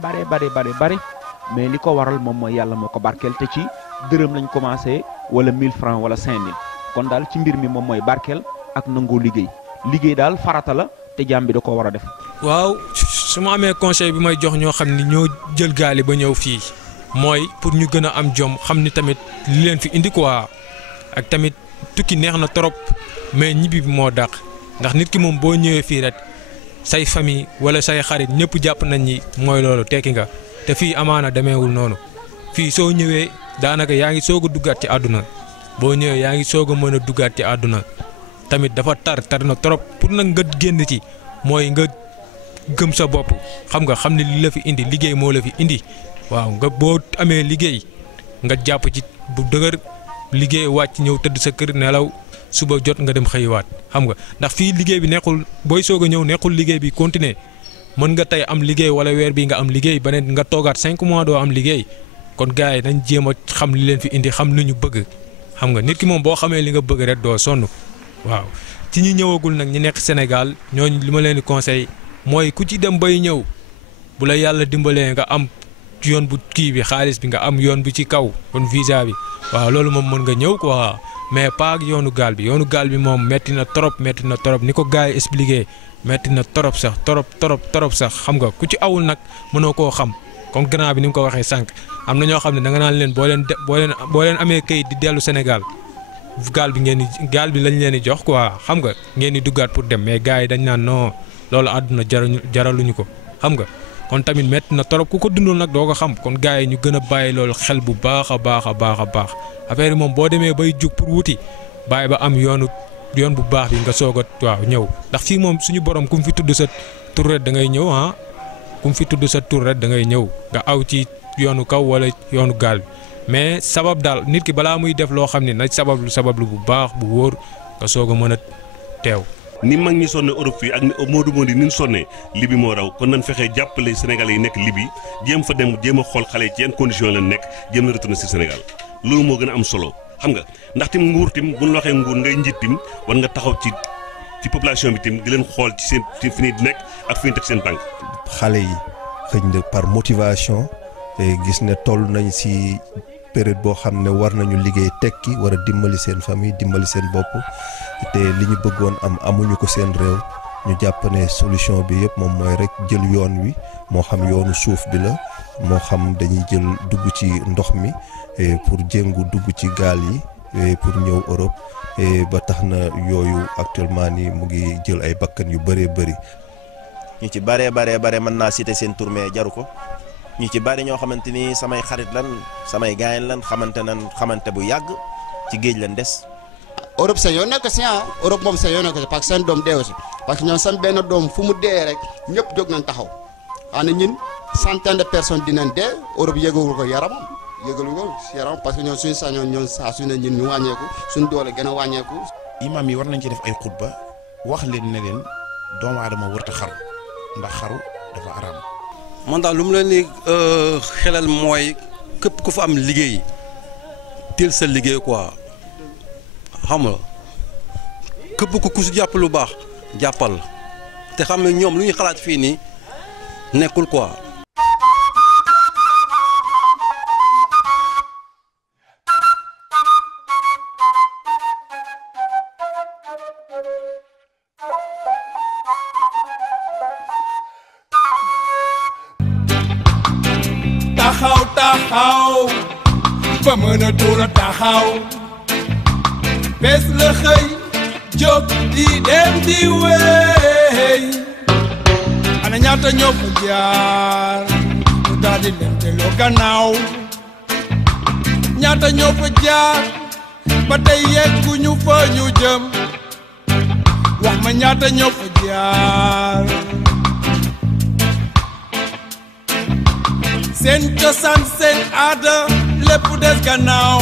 mais li ko waral moom mooy yàlla moo ko barkeel te ci dërëm lañ commencé wala 1000 francs wala 5000 kon daal ci mbir mi moom mooy barkeel ak nangoo liggéey daal farata la te jaam bi da koo war a def. waaw su ma amee conseil bi may jox ñoo xam ni ñoo jël gaali ba ñëw fii mooy pour ñu gën a am jom xam ni tamit li leen fi indi quoi ak tamit tukki neex na trop mais ñibbi bi moo dàq ndax nit ki moom boo ñëwee fii rek say famille wala say xarit ñëpp jàpp nañ ni mooy loolu tekki nga te fii amaana demeewul noonu fii soo ñëwee daanaka yaa ngi soog a duggaat ci àdduna boo ñëwee yaa ngi soog a mën a duggaat ci àdduna tamit dafa tar na trop pour nag nga génn ci mooy nga gëm sa bopp xam nga xam ne li la fi indi liggéey moo la fi indi waaw nga boo amee liggéey nga jàpp ci bu dëgër liggéey wàcc ñëw tëdd sa kër nelaw suba jot nga dem xëyiwaat xam nga ndax fii liggéey bi nekkul booy soog a ñëw nekkul liggéey bi continuer mën nga tey am liggéey wala weer bi nga am liggéey beneen nga toogaat 5 mois doo am liggéey kon gars yi nañ jéem a xam li leen fi indi xam lu ñu bëgg xam nga nit ki moom boo xamee li nga bëgg rek doo sonn waaw ci ñi ñëwagul nag ñi nekk Sénégal ñooñu li ma leen di conseil mooy ku ci dem bay ñëw bu la yàlla dimbalee nga am yoon bu kii bi xaalis bi nga am yoon bu ci kaw kon visa bi waaw loolu moom mën nga ñëw quoi mais pas ak yoonu gaal bi moom metti na trop ni ko gars yi expliqué metti na trop sax xam nga ku ci awul nag mënoo koo xam comme grand bi ni mu ko waxee sànq am na ñoo xam ne da nga naan leen boo leen amee kayit di dellu Sénégal gaal bi lañ leen di jox quoi xam nga ngeen di duggaat pour dem mais gars yi dañ naan non loolu àdduna jaraluñu ko xam nga kon tamit metti na trop ku ko dundul nag doo ko xam kon gars yi ñu gën a bàyyi loolu xel bu baax a baax affaire yi moom boo demee bay jug pour wuti bàyyi ba am yoon bu baax bi nga soog a waaw ñëw ndax fii moom suñu borom ku mu fi tudd sa tur rek da ngay ñëw ku mu fi tudd sa tur rek da ngay ñëw nga aw ci yoonu kaw wala yoonu gaal bi mais sabab daal nit ki balaa muy def loo xam ne na sabablu bu baax bu wóor nga soog a mën a teew. ni mag ñi sonne Europe fii ak Modou Modi ni ñu sonne Libi moo raw kon nañ fexee jàppale Sénégalais yi nekk Libi jéem fa dem jéem a xool xale yi ci yenn condition lañ nekk jéem a retourner si Sénégal loolu moo gën a am solo xam nga ndax tim nguur tim bu ñu waxee nguur ngay njiit tim war nga taxaw ci population bi tim di leen xool ci seen fi ñuy nekk ak fi ñu teg seen tànk. xale yi xëy na par motivation gis ne toll nañ si période boo xam ne war nañu liggéey tekki war a dimbali seen famille dimbali seen bopp te li ñu bëggoon am amuñu ko seen réew ñu jàpp ne solution bi yëpp moom mooy rek jël yoon wi moo xam yoonu suuf bi la moo xam dañuy jël dugg ci ndox mi pour jéngu dugg ci gaal yi pour ñëw Europe ba tax na yooyu actuellement ni mu ngi jël ay bakkan yu bëree bëri. ñu ci bare mën naa citer seen tur mais jaru ko ñu ci bari ñoo xamante ni samay xarit lan samay gaayen lan xamante bu yàgg ci géej lan des. Europe sa yoon nekk si Europe moom sa yoon nekk si parce que seen doom deewu si parce que ñoom seen benn doom fu mu dee rek ñëpp jóg nañ taxaw ana ñun centaine de personnes dinañ dee Europe yëgawul ko yaram parce que ñoom suñu sañoon ñoom saa su ne ñun ñu wàññeeku suñu doole gën a wàññeeku. imam yi war nañ ci def ay xutba wax leen ne leen doomu aadama warut a xaru ndax xaru dafa araam. man daal lu mu leen di xelal mooy képp ku fa am liggéey teel sa liggéey quoi xam nga képp ku si jàpp lu baax jàppal te xam ne ñoom lu ñuy xalaat fii nii nekkul quoi. taxaw ba mën a tuura taxaw bés la xëy jóg di dem di wéy ana ñaata ñoo fa jaar mu daal di leen delloo gannaaw ñaata ñoo fa jaar ba tey yegguñu fa ñu jëm wax ma ñaata ñoo fa jaar seen cosaan seen aada lépp des gannaaw